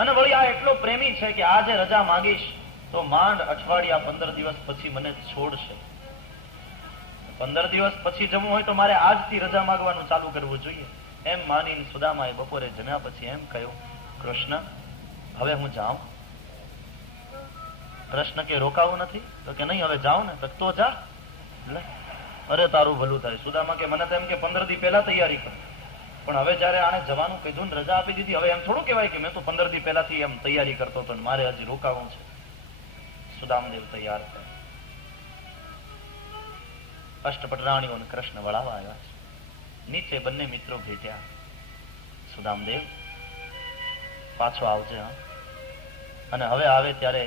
અને વળી આ એટલો પ્રેમી છે કે આજે રજા માંગીશ તો માંડ અઠવાડિયા 15 દિવસ પછી મને છોડશે. 15 દિવસ પછી જમવું હોય તો મારે આજથી રજા માંગવાનું ચાલુ કરવું જોઈએ. એમ માનીને સુદામાએ બપોરે જમ્યા પછી એમ કહ્યું, કૃષ્ણ હવે હું જાઉં? કૃષ્ણ કે રોકાવું નથી? તો કે નહીં, હવે જાઓ ને. તો જા. લે, અરે તારું ભલું થાય. સુદામા કે મને તો એમ કે 15 દી પહેલા તૈયારી કર, પણ હવે જયારે આને જવાનું કીધું ને રજા આપી દીધી, હવે એમ થોડું કહેવાય કે મેં તો 15 દી પહેલાથી એમ તૈયારી કરતો હતો ને મારે હજી રોકાવું છે. સુદામદેવ તૈયાર થયા. અષ્ટપટરાણીઓ અને કૃષ્ણ વળાવા આવ્યા છે. નીચે બંને મિત્રો ભેટ્યા. સુદામદેવ પાછો આવજે, હા, અને હવે આવે ત્યારે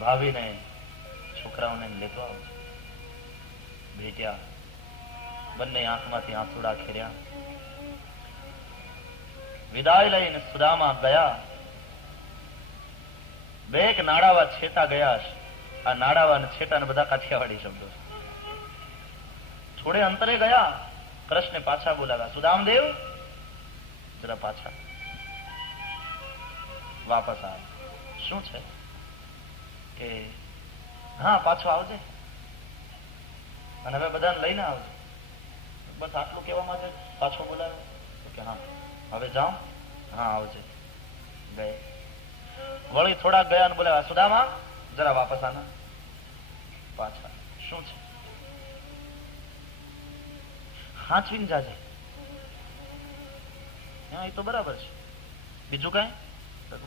ભાભીને છોકરાઓને લેતો આવજે. ભેટ્યા. બંને આંખમાંથી આંસુડા ખેર્યા. વિદાય લઈને સુદામા ગયા. બે એક નાડાવા છેટા ગયા છે. આ નાડાવા અને છેટા ને બધા કાઠિયાવાડી શબ્દો છે. થોડે અંતરે ગયા. કૃષ્ણે પાછા બોલાવ્યા, સુદામદેવ જરા પાછા વાપસ આવ. શું છે? કે હા પાછો આવજે, અને હવે બધાને લઈને આવજે. બસ આટલું કહેવા માટે પાછો બોલાવ્યો. કે હા હવે જાઓ. હા આવજે. ગયે. વળી થોડાક ગયા ને બોલાવ્યા, સુદામા જરા વાપસ આના. પાછા. શું છે? હાચવીને જાજે. હા એ તો બરાબર છે. બીજું કઈ?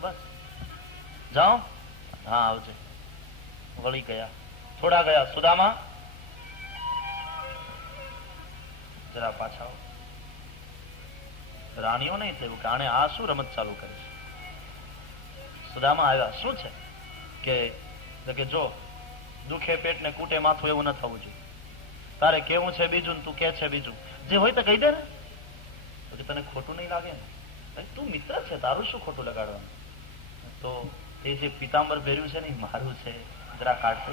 બસ જાઓ. હા આવજે. વળી ગયા. થોડા ગયા, સુદામા જરા પાછા આવો. રાણીઓ નહીં થયું કે આને આ શું રમત ચાલુ કરે છે. સુદામા આવ્યા. શું છે? કે જો દુખે પેટ ને કૂટે માથું એવું ન થવું જોઈએ. તારે કેવું છે બીજું ને તું કે છે બીજું. જે હોય તો કહી દે ને, તો તને ખોટું નહીં લાગે ને. તું મિત્ર છે, તારું શું ખોટું લગાડવાનું? તો એ જે પિતાંબર પહેર્યું છે ને મારું છે, જરા કાઢ.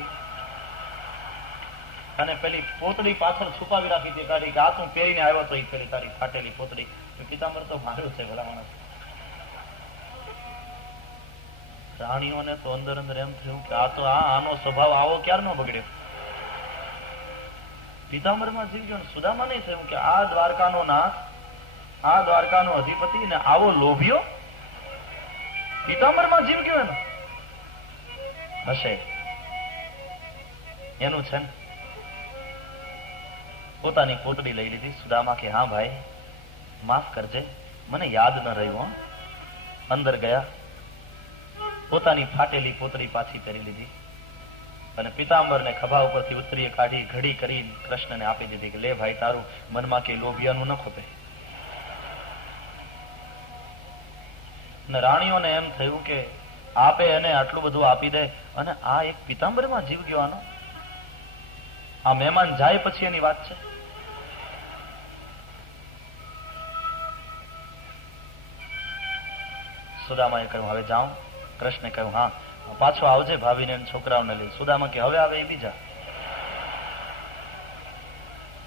અને પેલી પોતડી પાછળ છુપાવી રાખી હતી કાઢી કે આ તું પહેરીને આવ્યો તો એ પેલી તારી ફાટેલી પોતડી. પિતાંબર તો મારું છે ભલા માણસ. રાણીઓને તો અંદર અંદર એમ થયું કે આ તો આનો સ્વભાવ આવો ક્યારનો બગડ્યો. પિતાંબરમાં જીવ ગયો. સુદામા નહીં થયું કે આ દ્વારકાનો નાથ, આ દ્વારકાનો અધિપતિ ને આવો લોભિયો પિતાંબરમાં જીવ ગયો. એનો હશે એનું છે ને. પોતાની પોતડી લઈ લીધી. સુદામા કે હા ભાઈ માફ કરજે, મને યાદ ન રહ્યું. અંદર ગયા. પોતાની ફાટેલી પોતડી પાછી પહેરી લીધી અને પિતાંબર ને ખભા ઉપરથી ઉતરીએ કાઢી ઘડી કરી કૃષ્ણને આપી દીધી કે લે ભાઈ તારું મનમાં કે લોભિયાનું ન ખોપે. અને રાણીઓને એમ થયું કે આપે એને આટલું બધું આપી દે અને આ એક પિતાંબરમાં જીવ ગયો. આનો આ મહેમાન જાય પછી એની વાત છે. સુદામાએ કહ્યું હવે જાઉં. કૃષ્ણે કહ્યું હા પાછો આવજે ભાભીને છોકરાઓને લઈ. સુદામા કે હવે આવે એ બીજા.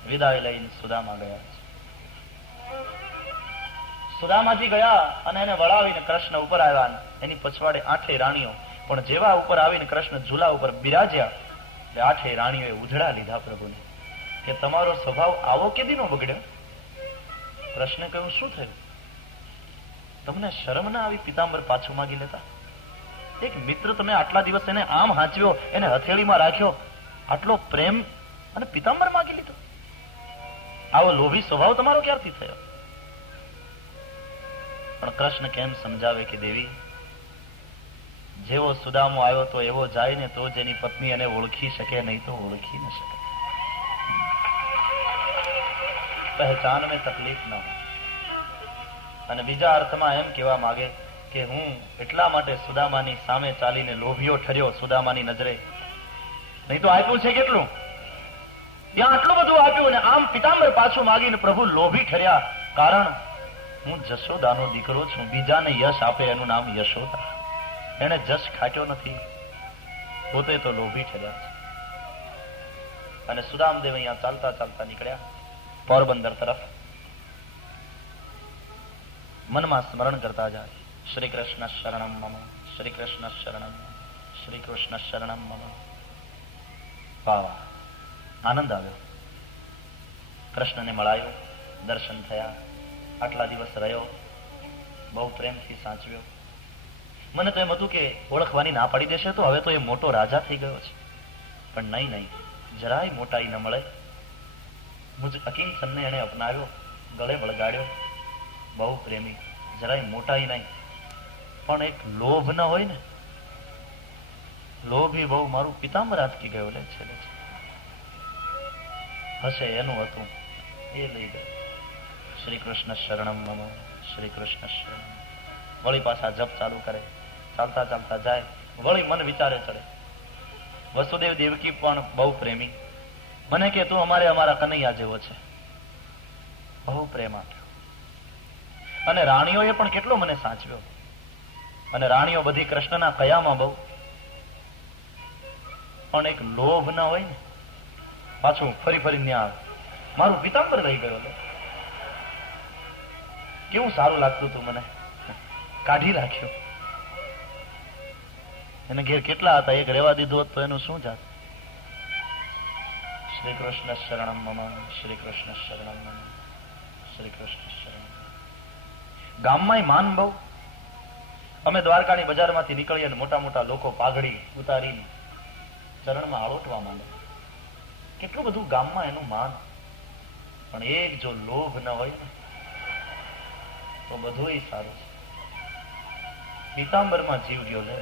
વિદાય લઈને સુદામા ગયા. સુદામાજી ગયા અને એને વળાવીને કૃષ્ણ ઉપર આવ્યા. એની પછવાડે 8 રાણીઓ. પણ જેવા ઉપર આવીને કૃષ્ણ ઝૂલા ઉપર બિરાજ્યા એટલે 8 રાણીઓએ ઉધડા લીધા પ્રભુને કે તમારો સ્વભાવ આવો કેદી નો બગડ્યો? કૃષ્ણે કહ્યું શું થયું? તમને શરમ ના આવી પિતાંબર પાછું માગી લેતા? એક મિત્ર તમે આટલા દિવસ એને આમ હાંચવ્યો, એને હથેળીમાં રાખ્યો, આટલો પ્રેમ અને પિતાંબર માગી લીધો? આવો લોભી સ્વભાવ તમારો ક્યારથી થયો? પણ કૃષ્ણ કેમ સમજાવે કે દેવી જેવો સુદામો આવ્યો તો એવો જાય ને તો જ એની પત્ની એને ઓળખી શકે, નહીં તો ઓળખી ન શકે. પહેચાન में તકલીફ ન હોય. અને બીજા અર્થમાં એમ કહેવા માંગે કે હું એટલા માટે સુદામાની સામે ચાલીને લોભિયો ઠર્યો સુદામાની નજરે. નહીં તો આપ્યું છે કેટલું? ત્યાં આટલું બધું આપ્યું અને આમ પિતાંબર પાછું માગીને પ્રભુ લોભી ઠર્યા. કારણ હું જશોદાનો દીકરો છું. બીજાને યશ આપે એનું નામ યશોદા. એને જશ ખાટ્યો નથી, પોતે તો લોભી ઠર્યા છે. અને સુદામદેવ અહીંયા ચાલતા ચાલતા નીકળ્યા પોરબંદર તરફ. મનમાં સ્મરણ કરતા જાય શ્રી કૃષ્ણ શરણમ મમ, શ્રી કૃષ્ણ શરણમ, શ્રી કૃષ્ણ શરણમ મમ. વાહ, આનંદ આવ્યો. કૃષ્ણને મળાયો, દર્શન થયા, આટલા દિવસ રહ્યો, બહુ પ્રેમથી સાચવ્યો. મને તો એમ હતું કે ઓળખવાની ના પાડી દેશે તો હવે તો એ મોટો રાજા થઈ ગયો છે, પણ નહીં, જરાય મોટાઈ ન મળે. મુજ અકિંચનને એને અપનાવ્યો, ગળે વળગાડ્યો, બહુ પ્રેમી, જરાય મોટાઈ નહીં. પણ એક લોભ ન હોય ને, લોભી બહુ. મારું પિતાંબર આટકી ગયો લે છે હશે એનું હતું એ લઈ ગયો. શ્રી કૃષ્ણ શરણમ મમ, શ્રી કૃષ્ણ શરણમ. વળી પાછા જપ ચાલુ કરે, ચાલતા ચાલતા જાય, વળી મન વિચારે ચડે. વસુદેવ દેવકી પણ બહુ પ્રેમી. મને કે તું અમારા કનૈયા જેવો છે, બહુ પ્રેમ આપ્યો. અને રાણીઓએ પણ કેટલો મને સાચવ્યો. અને રાણીઓ બધી કૃષ્ણના કયામાં બહુ. પણ એક લોભ ના હોય ને, પાછું ફરી ફરી ન્યા મારું પિતાંબર રહી ગયો. કેવું સારું લાગતું હતું મને, કાઢી રાખ્યો. એને ઘેર કેટલા હતા, એક રેવા દીધું હોત તો એનું શું જાત. શ્રી કૃષ્ણ શરણમ મમ, શ્રી કૃષ્ણ શરણમ મમ, શ્રી કૃષ્ણ શરણમ. ગામમાં માન બહુ. અમે દ્વારકાની બજારમાંથી નીકળીએ અને મોટા મોટા લોકો પાઘડી ઉતારીને ચરણમાં આળોટવા માંડે. કેટલું બધું ગામમાં એનું માન. પણ એક જો લોભ ન હોય ને તો બધું સારું છે. પીતાંબરમાં જીવ ગયો લે.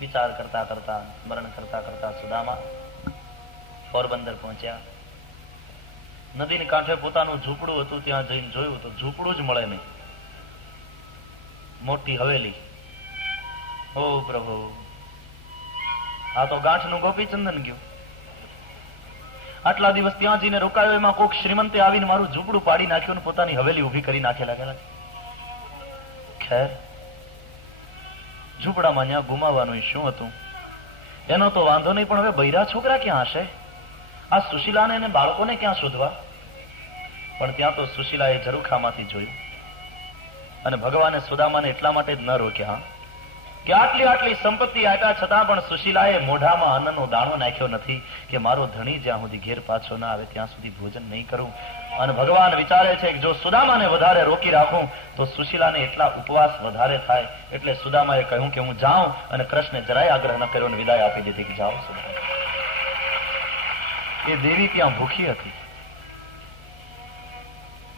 વિચાર કરતા કરતા, સ્મરણ કરતા કરતા સુદામા પોરબંદર પહોંચ્યા. નદીને કાંઠે પોતાનું ઝૂંપડું હતું, ત્યાં જઈને જોયું તો ઝૂંપડું જ મળે નહીં, મોટી હવેલી. ઓ પ્રભુ, આ તો ગાંઠનું ગોપીચંદન ગયું. આટલા દિવસ ત્યાં જઈને રોકાયો, એમાં કોક શ્રીમંતે આવીને મારું ઝૂંપડું પાડી નાખ્યું, પોતાની હવેલી ઉભી કરી નાખેલા. ખેર, ઝૂંપડામાં ત્યાં ગુમાવવાનું શું હતું એનો તો વાંધો નહીં, પણ હવે બૈરા છોકરા ક્યાં હશે? આ સુશીલાને અને બાળકોને ક્યાં શોધવા? પણ ત્યાં તો સુશીલાએ ઝરૂખામાંથી જોયું. અને ભગવાને સુદામાને એટલા માટે જ ન રોક્યા કે આટલી આટલી સંપત્તિ આપ્યા છતાં પણ સુશીલાએ મોઢામાં અન્નનો દાણો નાખ્યો નથી કે મારો ધણી જ્યાં સુધી ઘેર પાછો ના આવે ત્યાં સુધી ભોજન નહીં કરું. અને ભગવાન વિચારે છે કે જો સુદામાને વધારે રોકી રાખું તો સુશીલાને એટલા ઉપવાસ વધારે થાય. એટલે સુદામાએ કહ્યું કે હું જાઉં, અને કૃષ્ણે જરાય આગ્રહ ન કર્યો અને વિદાય આપી દીધી કે જાઓ સુદામા. એ દેવી ત્યાં ભૂખી હતી.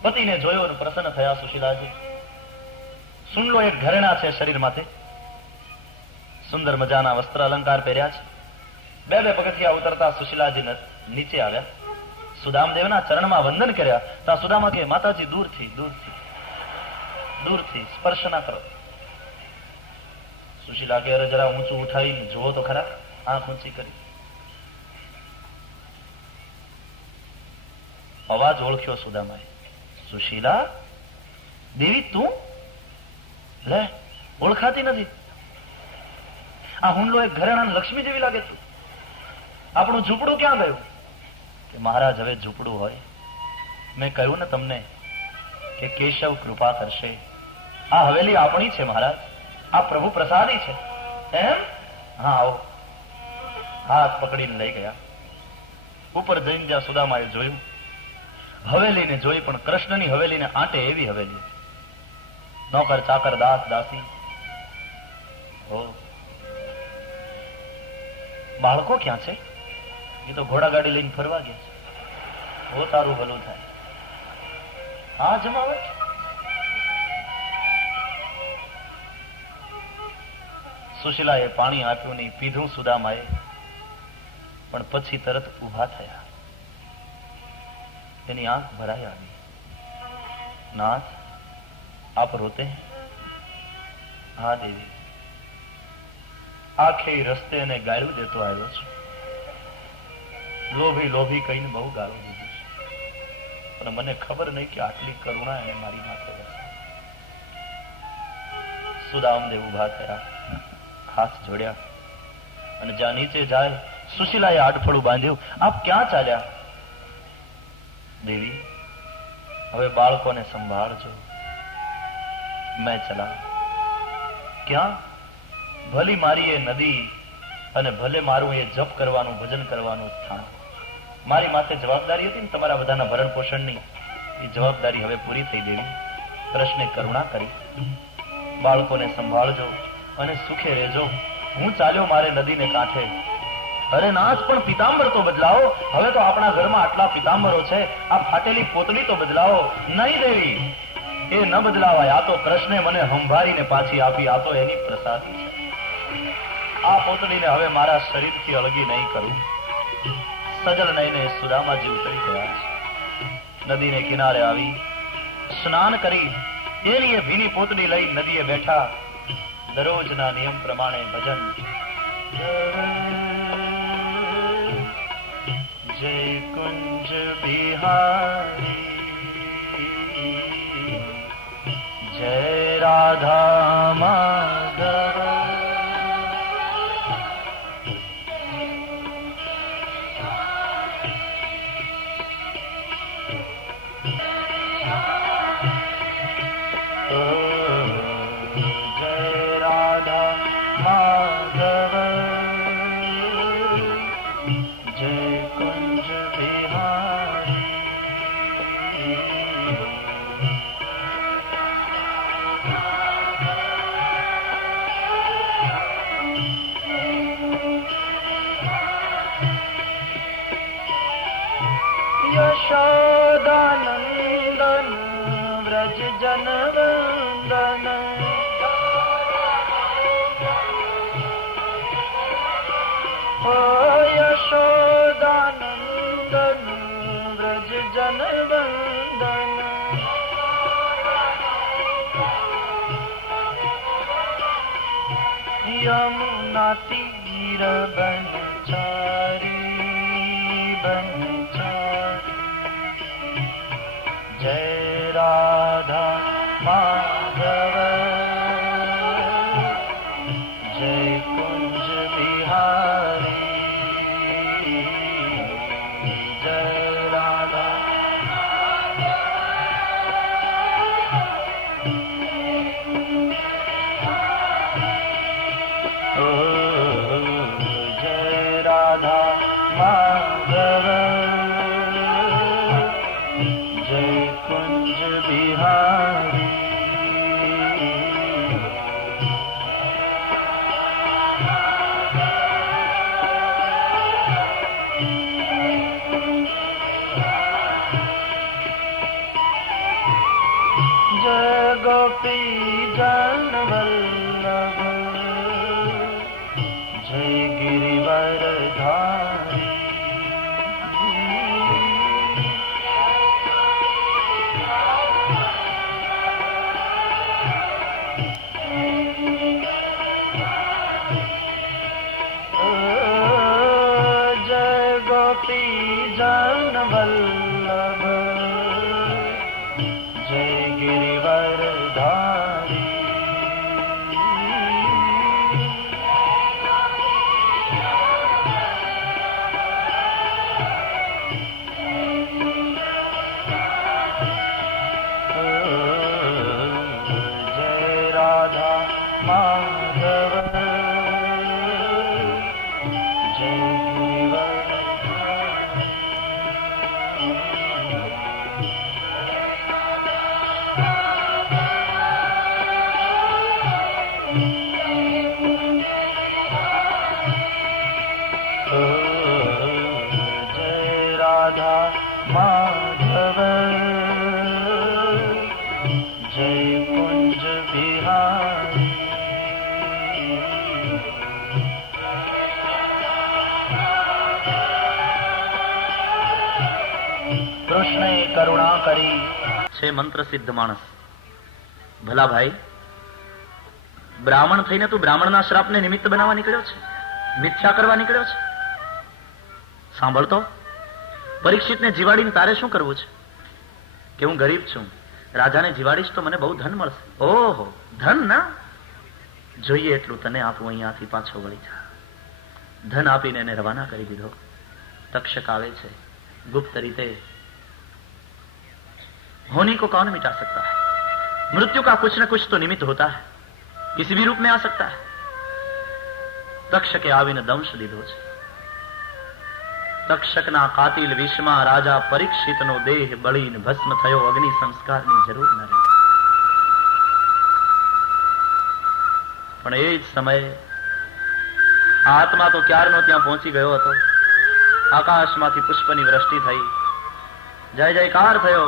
પતિને જોયો અને પ્રસન્ન થયા સુશીલાજી. સુંડલો એક ઘરેણા છે શરીરમાંથી, સુંદર મજાના વસ્ત્ર અલંકાર પહેર્યા છે. બે બે પગથિયા ઉતરતા સુશીલાજી નીચે આવ્યા, સુદામદેવના ચરણમાં વંદન કર્યા. તા સુદામા કે માતાજી દૂરથી દૂરથી દૂરથી સ્પર્શ ના કરો. સુશીલા કે અરે જરા ઊંચું ઉઠાવીને જુઓ તો ખરા. આંખ ઊંચી કરી, અવાજ ઓળખ્યો સુદામાએ. સુશીલા દેવી તું? લે, ઓળખાતી નથી. આ હુંડલો એક ઘરેણા લક્ષ્મી જેવી લાગે તું. આપણું ઝૂંપડું ક્યાં ગયું? કે મહારાજ હવે ઝૂંપડું હોય. મેં કહ્યું ને તમને કે કેશવ કૃપા કરશે. આ હવેલી આપણી છે મહારાજ, આ પ્રભુ પ્રસાદી છે. એમ? હા આવો. હાથ પકડીને લઈ ગયા. ઉપર જઈને જ્યાં સુદામાએ જોયું, હવેલીને જોઈ, પણ કૃષ્ણની હવેલીને આંટે એવી હવેલી. નોકર ચાકર દાસ દાસી. બાળકો ક્યાં છે? એ તો ઘોડાગાડી લઈને ફરવા ગયા છે. બહુ તારું ભલું થાય. હા જમાવટ. સુશીલાએ પાણી આપ્યું નહીં, પીધું સુદામાએ, પણ પછી તરત ઉભા થયા. એની આંખ ભરાઈ આવી. નાથ, આપ રોતે? હા દેવી, આખે રસ્તે એને ગાળું દેતો આવ્યો છું. લોભી લોભી કહીને બહુ ગાળું દીધું છે, પણ મને ખબર નહીં કે આટલી કરુણા એને મારી માથે વરસાવી. સુદામદેવ ઉભા થયા, હાથ જોડ્યા, અને જ્યાં નીચે જાય સુશીલાએ આડફળું બાંધ્યું. આપ ક્યાં ચાલ્યા? દેવી, હવે બાળકોને સંભાળજો, મેં ચલા. ક્યાં? ભલી મારી એ નદી અને ભલે મારું એ જપ કરવાનું, ભજન કરવાનું સ્થાન. મારી માથે જવાબદારી હતી ને તમારા બધાના ભરણ પોષણની, એ જવાબદારી હવે પૂરી થઈ દેવી. કૃષ્ણે કરુણા કરી, બાળકોને સંભાળજો અને સુખે રહેજો, હું ચાલ્યો મારે નદીને કાંઠે. અરે નાથ, પણ પિતાંબર તો બદલાવો. હવે તો આપણા ઘરમાં આટલા પિતાંબરો છે, આ ફાટેલી પોતડી તો બદલાવો. નહીં દેવી, એ ન બદલાવાય. આ તો કૃષ્ણે મને સંભાળીને પાછી આપી, આ તો એની પ્રસાદી છે. આ પોતડીને હવે મારા શરીરથી અળગી નહીં કરું. સજલ નયને સુદામાજી ઉતરી ગયા છે. નદીને કિનારે આવી સ્નાન કરી એની એ ભીની પોતડી લઈ નદીએ બેઠા. દરરોજના નિયમ પ્રમાણે ભજન. જય કુંજ બિહારી, જય રાધા માધવ. यशोदानंदन व्रज जन वंदन, ओ यशोदानंदन व्रज जन वंदन. यमुना तीर बनचारी बनचारी, जय राधा माधव, जय कुंज बिहारी, जय राधा. ओ जय राधा माधव, जय कुंज बिहारी. जय गोपी जन वल्लभ, जय गिरिवर धारी. जय गोपी जन वल्लभ, जय गिरिवर धारी. जय राधा माधव, जय गिरिवर धारी. जय राधा माधव, जय कुंज बिहारी. કૃષ્ણે કરુણા કરી છે મંત્ર સિદ્ધ માણસ. ભલા ભાઈ, બ્રાહ્મણ થઈને તું બ્રાહ્મણના શ્રાપને નિમિત્ત બનાવવા નીકળ્યો છે, મિથ્યા કરવા નીકળ્યો છે. સાંભળતો, પરીક્ષિતને જીવાડીને તારે શું કરવું છે? કે હું ગરીબ છું, રાજાને જીવાડીશ તો મને બહુ ધન મળશે. ઓહો, ધન ના જોઈએ એટલું તને આપું, અહીંયાથી પાછો વળી જા. ધન આપીને એને રવાના કરી દીધો. તક્ષક આવે છે ગુપ્ત રીતે. होनी को कौन मिटा सकता है? मृत्यु का कुछ न कुछ तो निमित्त होता है, किसी भी रूप में आ सकता है. તક્ષકે આવીને દંશ લીધો છે. તક્ષકના કાતિલ વિષમાં રાજા પરીક્ષિતનો દેહ બળીને ભસ્મ થયો. અગ્નિ સંસ્કારની જરૂર ન રહી. પણ એ જ સમયે આત્મા તો ક્યારનો ત્યાં પહોંચી ગયો હતો. આકાશમાંથી પુષ્પની વૃષ્ટિ થઈ, જય જયકાર થયો.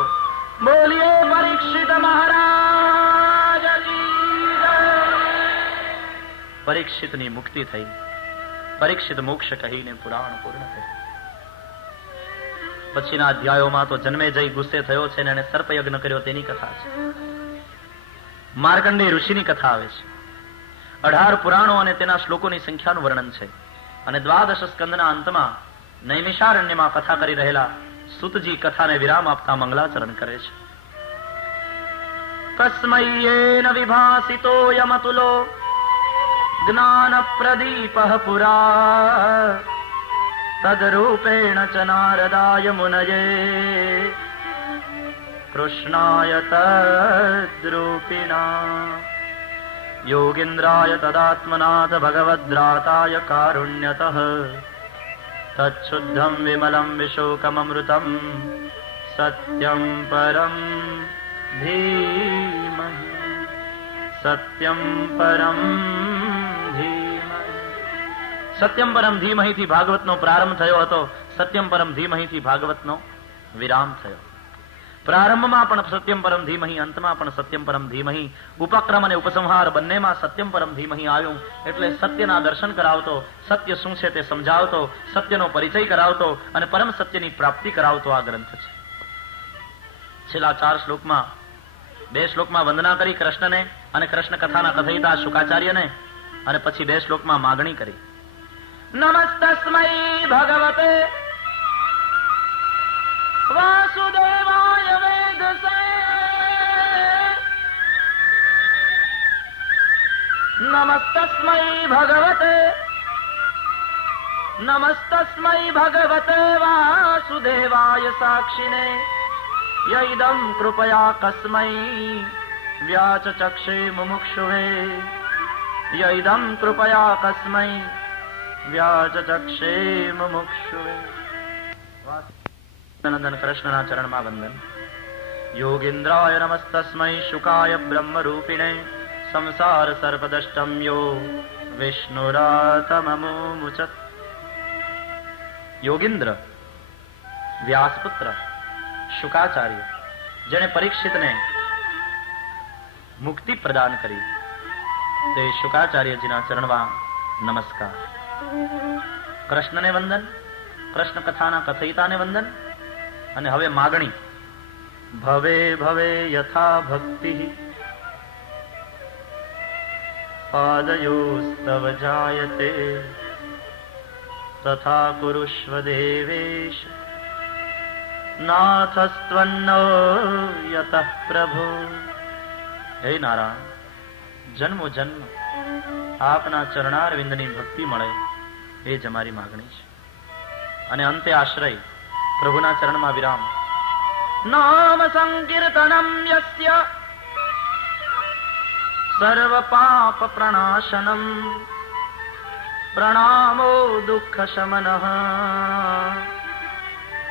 બોલીએ પરીક્ષિત મહારાજ. પરીક્ષિતની મુક્તિ થઈ. પરીક્ષિત મોક્ષ કહીને પુરાણ પૂર્ણ થયું. પછીના અધ્યાયોમાં તો જન્મેજય ગુસ્સે થયો છે અને સર્પયજ્ઞ કર્યો તેની કથા છે. માર્કંડેય ઋષિની કથા આવે છે. 18 પુરાણો અને તેના શ્લોકોની સંખ્યાનું વર્ણન છે. અને 12 સ્કંદના અંતમાં નૈમિષારણ્યમાં કથા કરી રહેલા સુતજી કથાને વિરામ આપતા મંગલાચરણ કરે છે. તસ્મૈયેન વિભાસિતો યમતુલો જ્ઞાન પ્રદીપઃ પુરા તદરૂપેણ ચ નારદાય મુનયે કૃષ્ણાય તદ્રૂપિણા યોગીન્દ્રાય તદાત્મનાથ ભગવદ્રાતાય કારુણ્યતઃ તચ્છુદ્ધમ વિમલમ વિશોકમૃતમ સત્યમ પરમ ધીમહિ સત્યમ પરમ ધીમહિ. સત્યમ પરમ ધીમહિ થી ભાગવતનો પ્રારંભ થયો હતો. સત્યમ પરમ ધીમહિ થી ભાગવતનો વિરામ થયો. પ્રારંભમાં પણ સત્યમ પરમ ધીમહિ, અંતમાં પણ સત્યમ પરમ ધીમહિ. ઉપક્રમ અને ઉપસંહાર બંનેમાં સત્યમ પરમ ધીમહિ આવ્યું. એટલે સત્યના દર્શન કરાવતો, સત્ય શું છે તે સમજાવતો, સત્યનો પરિચય કરાવતો અને પરમ સત્યની પ્રાપ્તિ કરાવતો આ ગ્રંથ છે. છેલ્લા 4 શ્લોકમાં 2 શ્લોકમાં વંદના કરી કૃષ્ણને અને કૃષ્ણ કથાના કથયિતા શુકાચાર્યને, અને પછી 2 શ્લોકમાં માગણી કરી. નમસ્તસ્મૈ ભગવતે વાસુદેવાય વેદસે નમસ્તસ્મૈ ભગવતે વાસુદેવાય સાક્ષિણે યૈદં કૃપયા કસ્મૈ વ્યાચચક્ષે મુમુક્ષુવે યૈદં કૃપયા કસ્મૈ વ્યાચચક્ષે મુમુક્ષુવે. નંદન કૃષ્ણના ચરણમાં વંદન. યોગીન્દ્રાય નમસ્તસ્મૈ શુકાય બ્રહ્મરૂપિણે સંસાર સર્પદષ્ટમ યો વિષ્ણુરાતમમુચત. યોગીન્દ્ર, વ્યાસપુત્ર, શુકાચાર્ય, જેણે પરીક્ષિતને મુક્તિ પ્રદાન કરી, તે શુકાચાર્યજીના ચરણમાં નમસ્કાર. કૃષ્ણને વંદન, કૃષ્ણ કથાના કથયિતાને વંદન. અને હવે માગણી. ભવે ભવે યથા ભક્તિ પાદયોસ્તવ જાયતે તથા કુરુષ્વ દેવેશ નાથસ્ત્વન્નો યતઃ પ્રભુ. હે નારાયણ, જન્મો જન્મ આપના ચરણારવિંદની ભક્તિ મળે એ જ અમારી માગણી છે. અને અંતે આશ્રય પ્રભુના ચરણમાં વિરામ. નામ સંકીર્તનમ યસ્ય સર્વ પાપ પ્રણાશનમ પ્રણામો દુઃખ શમનઃ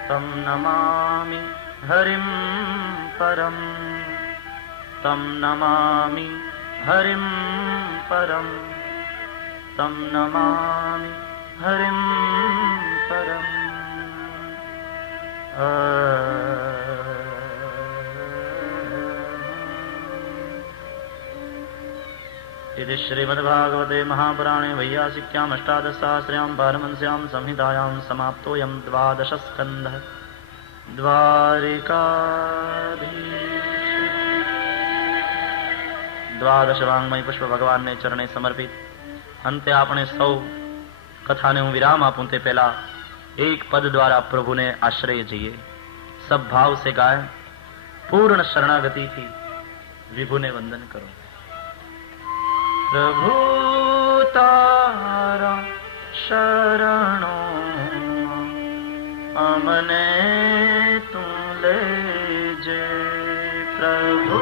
તમ નમામિ હરિમ પરમ તમ નમામિ હરિમ પરમ તમ નમામિ હરિમ પરમ. इति श्रीमद्भागवते महापुराणे वैयासिक्याम् 18 पारमहंस्यां संहितायां समाप्तोऽयं 12 स्कन्धः. દ્વાદશ વાંગમય પુષ્પ ભગવાનને ચરણે સમર્પિત. અંતે આપણે સૌ કથાને હું વિરામ આપું તે પહેલા એક પદ દ્વારા પ્રભુને આશ્રય જઈએ. સબ ભાવ સે ગાય, પૂર્ણ શરણાગતિથી વિભુને વંદન કરો. પ્રભુ તારા શરણો અમને તું લેજે. પ્રભુ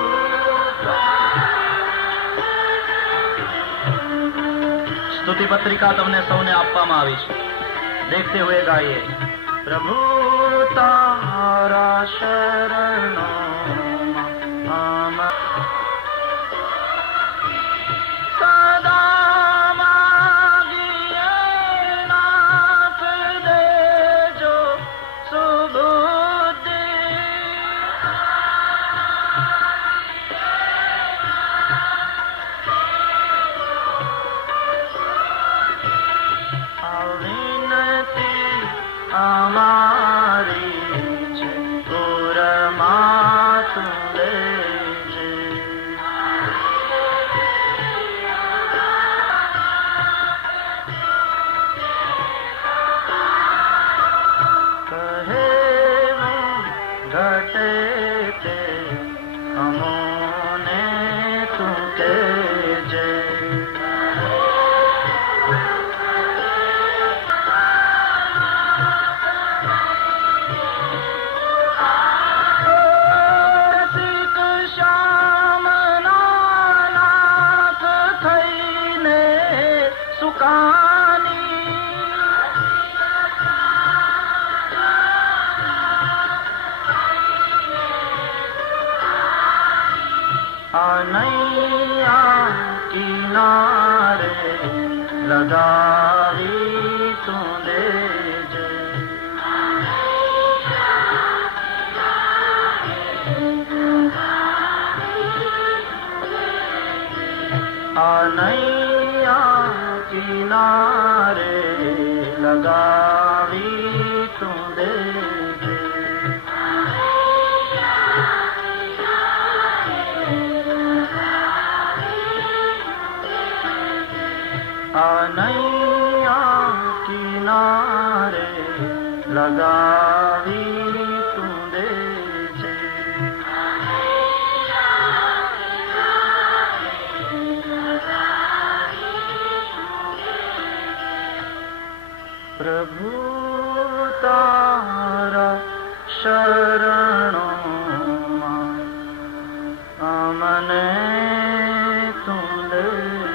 સ્તુતિ પત્રિકા તમને સૌને આપવામાં આવી છે. देखते हुए गाइए. प्रभु तारा शरणो सदा मारी उरमा તું લેજે. કહે ઘટે તે અમોને તું કહેજે. નૈયા કિનારે લગાવી તું દેજે. આ નૈયા કિનારે લગાવી તું દેજે. આ નૈયા કિનારે લગાવી તું દેજે. પ્રભુ તારા શરણોમાં અમને તું લેજે.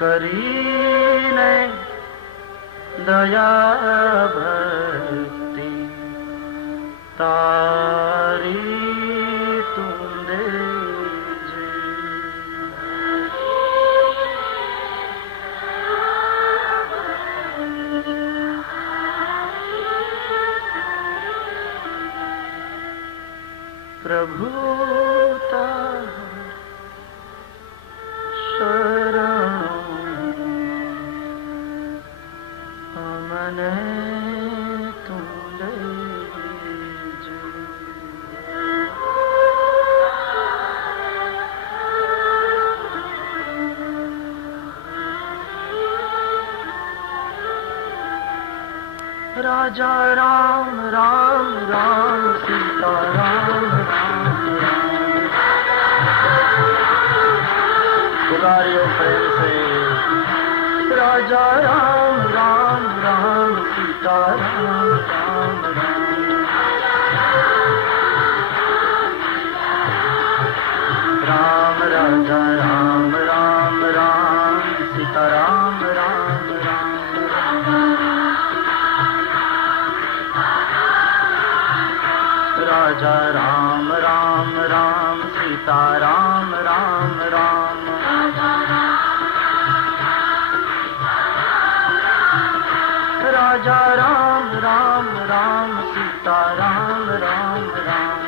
કરીને દયા ભક્તિ તારી તું દેજે. પ્રભુ તારા શરણો અમને તું લેજે. રાજા રામ રામ રામ સીતા રામ રામ રામ. पुकारियो प्रेम से. राजा राम राम राम सीता राम राम राम. राम राजा राम राम राम सीता राम राम राम. राजा राम राम राम सीता राम राम राम. राजा राम राम राम सीता राम राम राम.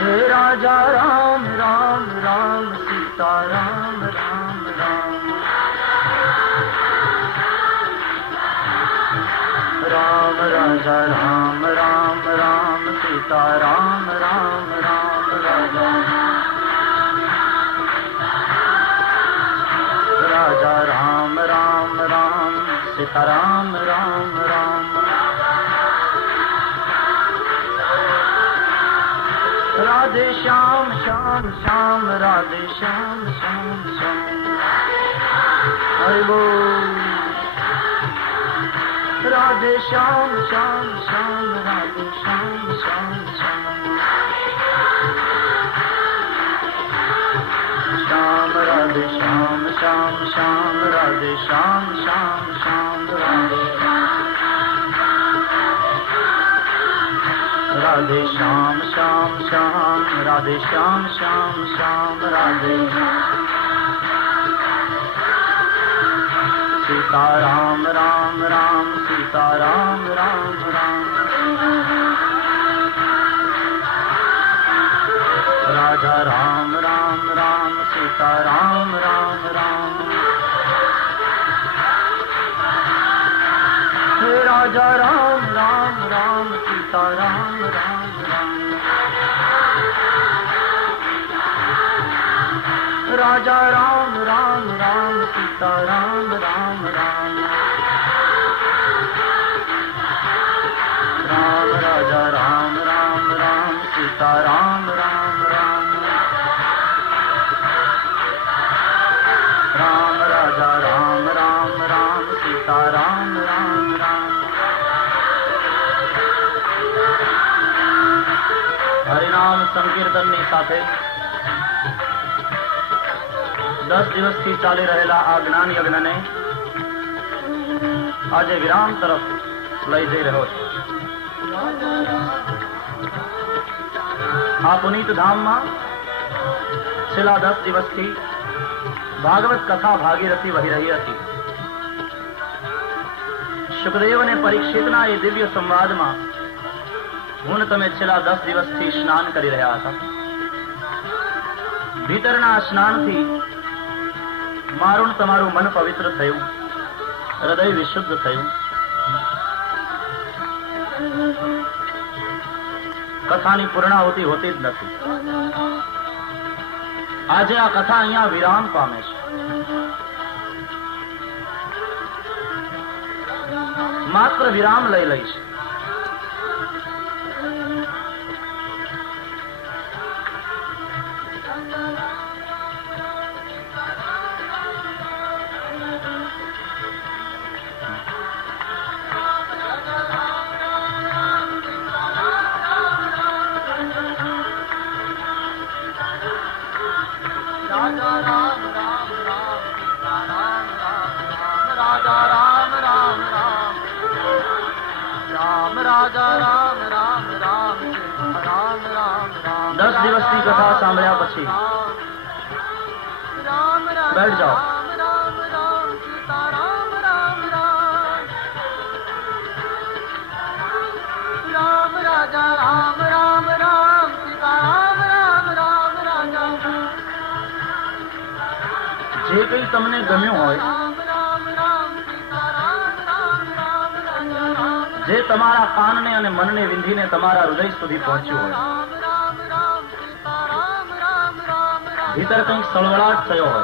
हे राजा राम राम राम सीता राम राम राम. राम राजा राम राम राम सीता राम राम राम. राजा राम राम राम सीता राम राम राम. राधे श्याम श्याम श्याम राधे श्याम श्याम श्याम. हरि बोल. राधे श्याम श्याम श्याम राधे श्याम श्याम श्याम. श्याम राधे श्याम श्याम श्याम राधे श्याम श्याम श्याम राधे. राधे श्याम श्याम श्याम राधे श्याम श्याम श्याम राधे. सीता राम राम राम सीता राम राम राम राजा राम राम राम सीता राम राम राम राजा राम राम राम सीता राम राम राम राजा राम राम राम सीता राम राम राम राम राजा राम राम राम सीता राम राम राम राम राजा राम राम राम सीता राम राम राम હરિનામ સંકીર્તનની સાથે 10 દિવસથી ચાલી રહેલા આ જ્ઞાન યજ્ઞને આજે વિરામ તરફ લઈ જઈ રહ્યો છે. આ પુનિત ધામમાં છેલ્લા 10 દિવસથી ભાગવત કથા ભાગીરથી વહી રહી હતી. શુકદેવ અને પરીક્ષિતના એ દિવ્ય સંવાદમાં હું તમે છેલ્લા 10 દિવસથી સ્નાન કરી રહ્યા હતા. ભીતરના સ્નાનથી મારું તમારું મન પવિત્ર થયું, હૃદય વિશુદ્ધ થયું. કથાની પૂર્ણાહુતિ હોતી જ નથી. આજે આ કથા અહીંયા વિરામ પામે છે. માત્ર વિરામ લઈ લઈશ. દિવસની કથા સાંભળ્યા પછી બેઠ જાઓ. જે કંઈ તમને ગમ્યું હોય, જે તમારા કાનને અને મનને વિંધીને તમારા હૃદય સુધી પહોંચ્યું હોય, भीतर कहीं सड़वड़ाहट थयो हो,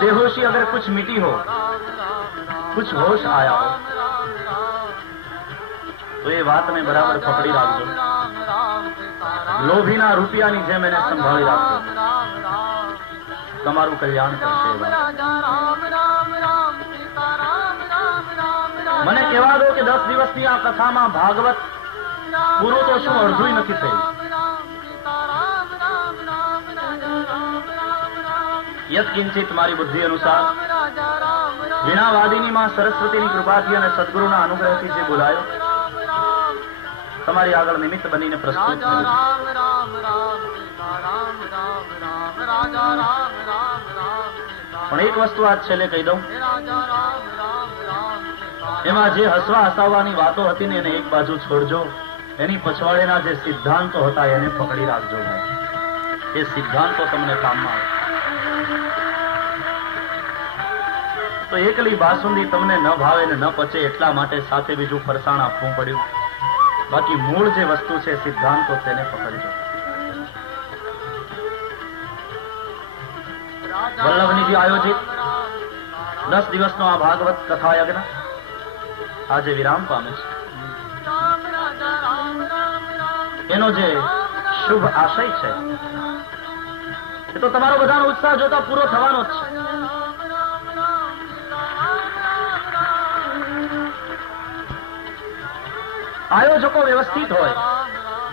बेहोशी अगर कुछ मिटी हो, कुछ होश आया हो, तो ये बात ने बराबर पकड़ी રાખજો. લોભીના રૂપિયાની જેમ એને સંભાળી રાખજો. તમારું કલ્યાણ કરશે. મને કહેવા દો કે 10 દિવસની આ કથામાં ભાગવત પૂરું તો શું અડધું નથી થયું. યત્કિંચિત મારી બુદ્ધિ અનુસાર વીણાવાદિની માં સરસ્વતીની કૃપાથી અને સદગુરુના અનુગ્રહથી જે બોલાયો તમારી આગળ નિમિત્ત બનીને પ્રસ્તુત થયું. પણ એક વસ્તુ આજ છેલ્લે કહી દઉં, એમાં જે હસવા હસાવવાની વાતો હતી ને એને એક બાજુ છોડજો. એની પછવાડેના જે સિદ્ધાંતો હતા એને પકડી રાખજો. એ સિદ્ધાંતો તમને કામમાં આવે. તો એકલી બાસુંદી તમને ન ભાવે ને ન પચે એટલા માટે સાથે બીજું ફરસાણ આપવું પડ્યું. બાકી મૂળ જે વસ્તુ છે સિદ્ધાંતો તેને પકડજો. વલ્લભનીજી આયોજિત 10 દિવસનો આ ભાગવત કથા યજ્ઞ આજે વિરામ પામે છે. એનો જે શુભ આશય છે એ તો તમારો બધાનો ઉત્સાહ જોતા પૂરો થવાનો જ છે. આયોજકો વ્યવસ્થિત હોય,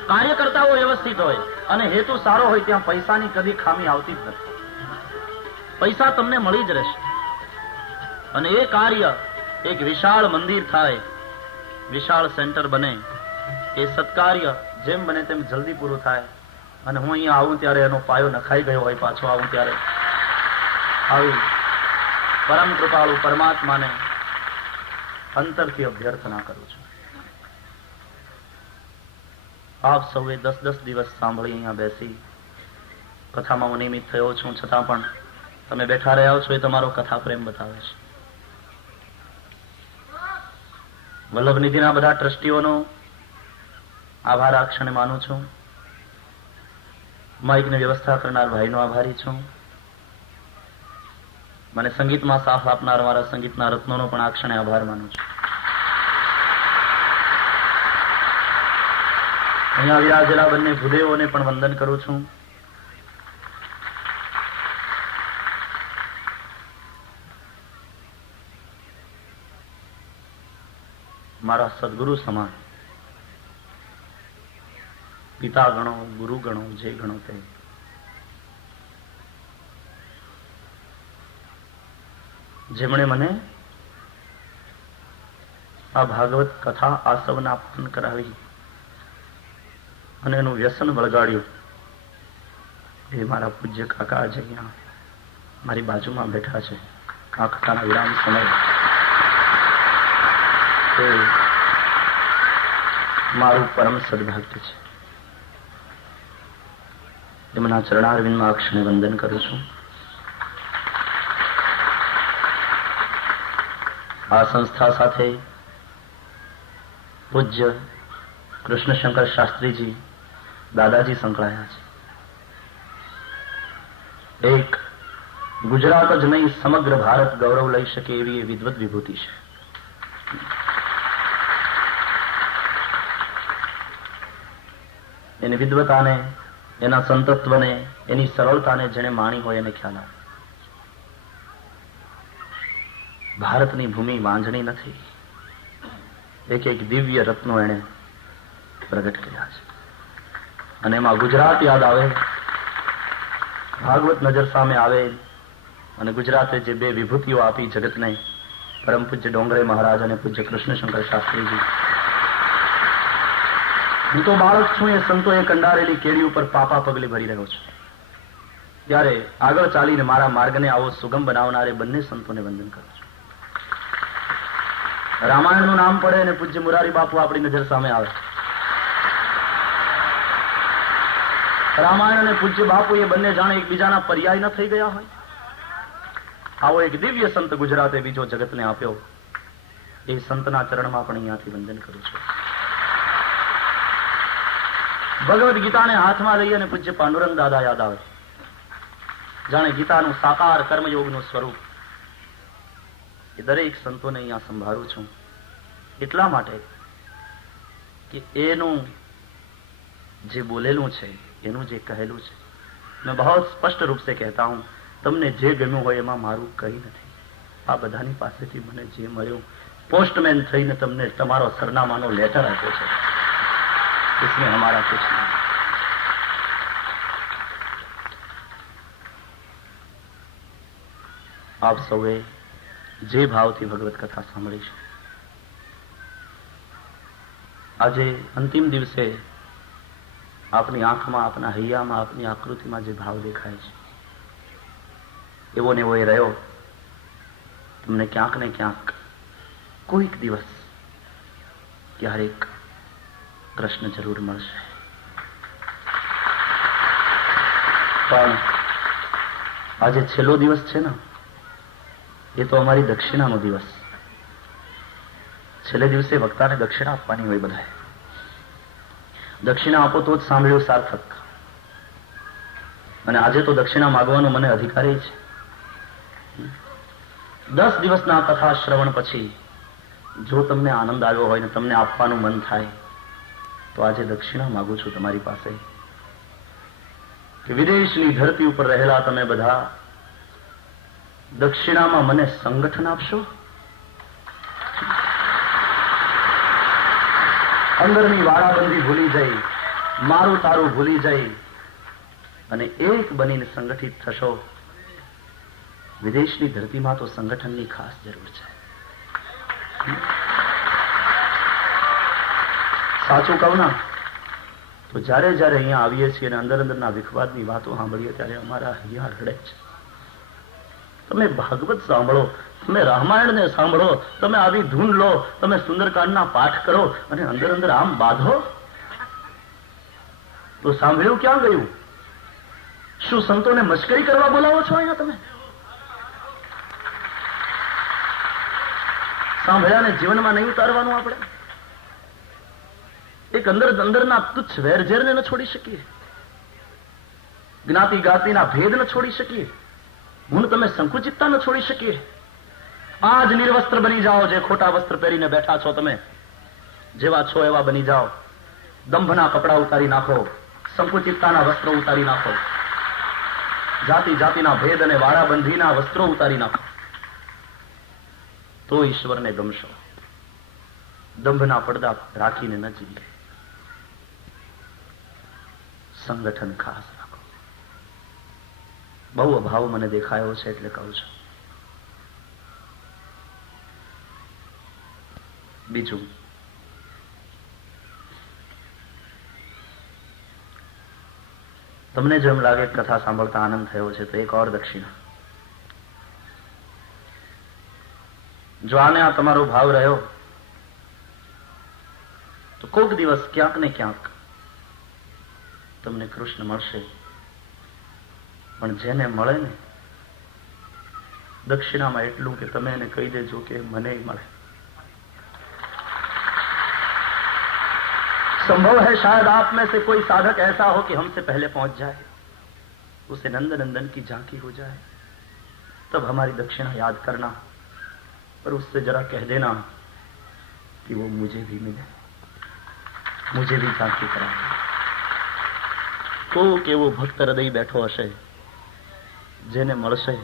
કાર્યકર્તાઓ વ્યવસ્થિત હોય અને હેતુ સારો હોય ત્યાં પૈસાની કદી ખામી આવતી જ નથી. પૈસા તમને મળી જ રહેશે. અને એ કાર્ય એક વિશાળ મંદિર થાય, વિશાળ સેન્ટર બને, એ સત્કાર્ય જેમ બને તેમ જલ્દી પૂરું થાય. અને હું અહીંયા આવું ત્યારે એનો પાયો નખાઈ ગયો હોય, પાછો આવું ત્યારે આવી પરમ કૃપાળુ પરમાત્માને અંતરથી અભ્યર્થના કરું છું. આપ સૌએ 10-10 દિવસ સાંભળી અહીંયા બેસી કથામાં હું નિમિત્ત થયો છું, છતાં પણ તમે બેઠા રહ્યા છો એ તમારો કથા પ્રેમ બતાવે છે. વલ્લભ નિધિના બધા ટ્રસ્ટીઓનો આભાર આ ક્ષણે માનું છું. માઇકની વ્યવસ્થા કરનાર ભાઈનો આભારી છું. મને સંગીતમાં સાથ આપનાર મારા સંગીતના રત્નોનો પણ આ ક્ષણે આભાર માનું છું. અહીંયા વિરાજેલા બંને ભૂદેવોને પણ વંદન કરું છું. મારા સદગુરુ સમાન પિતા ગણો, ગુરુ ગણો, જે ગણો તે. જેમણે મને આ ભાગવત કથા આસવના પાન કરાવી અને એનું વ્યસન વળગાડ્યું એ મારા પૂજ્ય કાકા આજે અહીંયા મારી બાજુમાં બેઠા છે. આ કથાના વિરામ સમયે એ મારું પરમ સદભાગ્ય છે. એમના ચરણારવિંદમાં આ ક્ષણે વંદન કરું છું. આ સંસ્થા સાથે પૂજ્ય કૃષ્ણશંકર શાસ્ત્રીજી દાદાજી સંકળાયા છે. એક ગુજરાત જ નહીં સમગ્ર ભારત ગૌરવ લઈ શકે એવી એ વિદ્વત વિભૂતિ છે. એની વિદ્વતાને, એના સંતત્વને, એની સરળતાને જેને માણી હોય એને ખ્યાલ આવે. ભારતની ભૂમિ વાંજણી નથી. એક એક દિવ્ય રત્નો એને પ્રગટ કર્યા છે અને એમાં ગુજરાત યાદ આવે, ભાગવત નજર સામે આવે અને ગુજરાતે જે બે વિભૂતિઓ આપી જગતને, પરમ પૂજ્ય ડોંગરે મહારાજ અને પૂજ્ય કૃષ્ણશંકર શાસ્ત્રીજી. હું તો બાળક છું, એ સંતોએ કંડારેલી કેડી ઉપર પાપા પગલે ભરી રહ્યો છું. ત્યારે આગળ ચાલીને મારા માર્ગને આવો સુગમ બનાવનારે બંને સંતોને વંદન કરું છું. રામાયણનું નામ પડે અને પૂજ્ય મુરારી બાપુ આપણી નજર સામે આવે. રામાયણ અને પૂજ્ય બાપુ એ બંને જાણે એકબીજાના પર્યાય ન થઈ ગયા હોય. આવો એક દિવ્ય સંત ગુજરાતે બીજો જગતને આપ્યો. એ સંતના ચરણમાં પણ અહીંયાથી વંદન કરું છું. ભગવદ્ ગીતાને હાથમાં લઈ અને પૂજ્ય પાંડુરંગ દાદા યાદ આવે. જાણે ગીતાનું સાકાર કર્મયોગનું સ્વરૂપ એ દરેક સંતોને અહીંયા સંભાળું છું. એટલા માટે કે એનું જે બોલેલું છે, એનું જે કહેલું છે, મેં બહુ સ્પષ્ટ રૂપ સે કહેતા હું, તમને જે ગમ્યું હોય એમાં મારું કંઈ નથી. આ બધાની પાસેથી મને જે મળ્યું, પોસ્ટમેન થઈને તમને તમારો સરનામાનો લેટર આપ્યો છે. इसमें हमारा कुछ नहीं. આપ સૌએ જે ભાવથી ભગવત કથા સાંભળી છે, આજે અંતિમ દિવસે આપની આંખમાં, આપના હૈયામાં, આપની આકૃતિમાં જે ભાવ દેખાય છે એવો ને એવો એ રહ્યો. તમને ક્યાંક ને ક્યાંક કોઈક દિવસ ક્યારેક કૃષ્ણ જરૂર મળશે. પણ આજે છેલ્લો દિવસ છે ને, એ તો અમારી દક્ષિણાનો દિવસ. છેલ્લે દિવસે વક્તાને દક્ષિણા આપવાની હોય. બધાએ દક્ષિણા આપો તો જ સાંભળ્યું સાર્થક. અને આજે તો દક્ષિણા માગવાનો મને અધિકાર છે. 10 દિવસના કથા શ્રવણ પછી જો તમને આનંદ આવ્યો હોય ને તમને આપવાનું મન થાય તો આજે દક્ષિણા માંગુ છું તમારી પાસે કે વિદેશની ધરતી ઉપર રહેલા તમે બધા દક્ષિણામાં મને સંગઠન આપશો. અંદરની વાળાબંધી ભૂલી જઈ, મારું તારું ભૂલી જઈ અને એક બનીને સંગઠિત થશો. વિદેશની ધરતીમાં તો સંગઠનની ખાસ જરૂર છે. સાચું કહું ના તો જ્યારે જ્યારે અહીંયા આવીએ છીએ અને અંદર અંદરના વિખવાદની વાતો સાંભળીએ ત્યારે અમારા હૈયા રડે છે. તમે ભાગવત સાંભળો, તમે રામાયણને સાંભળો, તમે આવી ધૂન લો, તમે સુંદરકાંડના પાઠ કરો અને અંદર અંદર આમ બાંધો તો સાંભળ્યું ક્યાં ગયું? શું સંતોને મશ્કરી કરવા બોલાવો છો અહીંયા તમે? સાંભળ્યાને જીવનમાં નહીં ઉતારવાનું આપણે? એક અંદરના તુચ્છ વેરઝેરને ન છોડી શકીએ? જ્ઞાતિ જ્ઞાતિના ભેદ ન છોડી શકીએ? હું તમે સંકુચિતતા ન છોડી શકીએ? આજ નિર્વસ્ત્ર બની જાઓ, જે ખોટા વસ્ત્ર પહેરીને બેઠા છો તમે, જેવા છો એવા બની જાઓ. દંભના કપડા ઉતારી નાખો, સંકુચિતતાના વસ્ત્રો ઉતારી નાખો, જાતિ જાતિના ભેદ અને વાળાબંધીના વસ્ત્રો ઉતારી નાખો, તો ઈશ્વરને ગમશો. દંભના પડદા રાખીને ન જીવીએ. સંગઠન ખાસ રાખો. બહુ અભાવ મને દેખાયો છે એટલે કહું છું. બીજું, તમને જો એમ લાગે કથા સાંભળતા આનંદ થયો છે તો એક ઓર દક્ષિણા. જો આને આ તમારો ભાવ રહ્યો તો કોઈક દિવસ ક્યાંક ને ક્યાંક તમને કૃષ્ણ મળશે. પણ જેને મળે ને, દક્ષિણામાં એટલું કે તમે એને કહી દેજો કે મને મળે. संभव है शायद आप में से कोई साधक ऐसा हो कि हमसे पहले पहुंच जाए, उसे नंद नंदन की झांकी हो जाए, तब हमारी दक्षिणा याद करना और उससे जरा कह देना कि वो मुझे भी मिले, मुझे भी झांकी कराए. तो કેવો ભક્ત હૃદય બેઠો હશે, જેને મળશે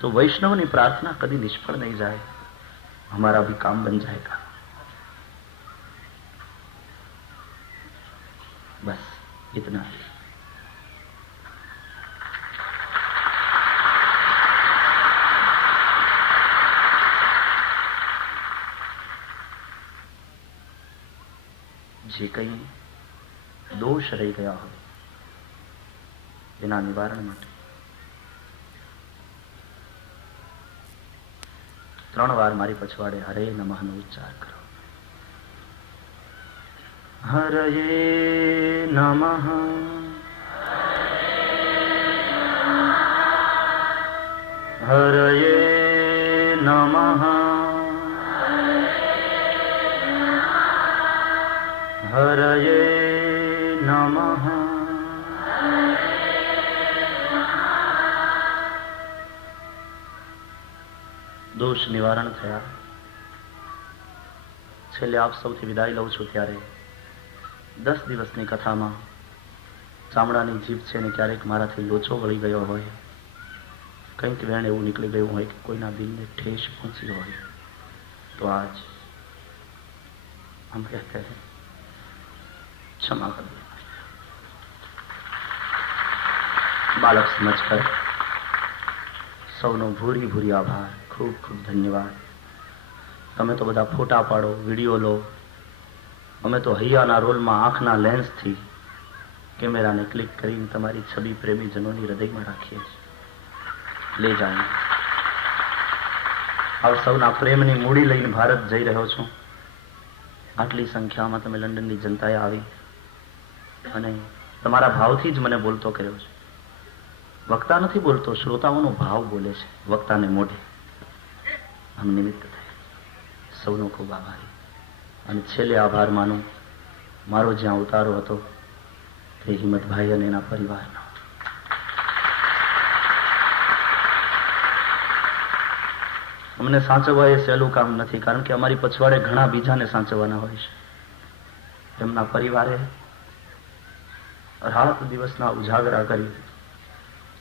તો વૈષ્ણવની પ્રાર્થના કદી નિષ્ફળ નહીં જાય. हमारा भी काम बन जाएगा. बस इतना ही. જે કંઈ દોષ રહી ગયા હોય એના નિવારણ માટે 3 વાર મારી પછવાડે હરે નમઃનો ઉચ્ચાર કરો. હરયે નમઃ, હરયે નમઃ, હરયે નમઃ. દોષ નિવારણ થયા. છેલ્લે આપ સૌથી વિદાય લઉં છું ત્યારે 10 દિવસની કથામાં ચામડાની જીભ છે ને ક્યારેક મારાથી લોચો વળી ગયો હોય, કંઈક વેણ એવું નીકળી ગયું હોય કે કોઈના દિલને ઠેસ પહોંચી હોય, તો આજ हम कहते हैं क्षमा कर देना. બાળક સમજકર સૌનો ભૂરી ભૂરી આભાર. ખૂબ ખૂબ ધન્યવાદ. તમે તો બધા ફોટા પાડો, વિડીયો લો, અમે તો હૈયાના રોલમાં આંખના લેન્સથી કેમેરાને ક્લિક કરીને તમારી છબી પ્રેમીજનોની હૃદયમાં રાખીએ છીએ. લઈ જાઓ. આપ સૌના પ્રેમની મૂડી લઈને ભારત જઈ રહ્યો છું. આટલી સંખ્યામાં તમે લંડનની જનતાએ આવી અને તમારા ભાવથી જ મને બોલતો કર્યો છે. વક્તા નથી બોલતો, શ્રોતાઓનો ભાવ બોલે છે વક્તાને મોઢે. આમ નિમિત્ત થાય. સૌનો ખૂબ આભારી. અને છેલ્લે આભાર માનું મારો જ્યાં ઉતારો હતો તે હિંમતભાઈ અને એના પરિવારનો. અમને સાચવવા એ સહેલું કામ નથી, કારણ કે અમારી પછવાડે ઘણા બીજાને સાચવવાના હોય છે. એમના પરિવારે રાત દિવસના ઉજાગરા કરી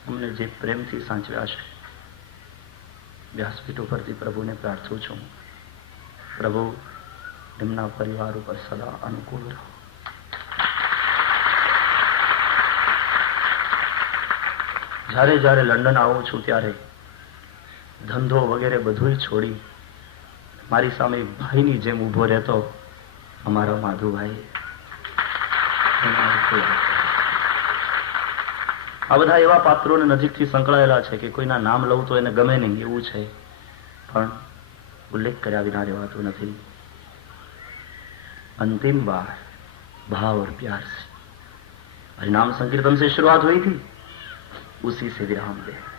અમને જે પ્રેમથી સાચવ્યા છે, વ્યાસપીઠ ઉપરથી પ્રભુને પ્રાર્થું છું, પ્રભુ એમના પરિવાર ઉપર સદા અનુકૂળ રહો. જ્યારે જ્યારે લંડન આવું છું ત્યારે ધંધો વગેરે બધું છોડી મારી સામે એક ભાઈની જેમ ઊભો રહેતો અમારો માધુભાઈ. આ બધા એવા પાત્રોને નજીકથી સંકળાયેલા છે કે કોઈના નામ લઉં તો એને ગમે નહીં એવું છે, પણ ઉલ્લેખ કર્યા વિના રહેવાતું નથી. अंतिम बार भाव और प्यार से हरिनाम संकीर्तन से शुरुआत हुई थी, उसी से विराम दे.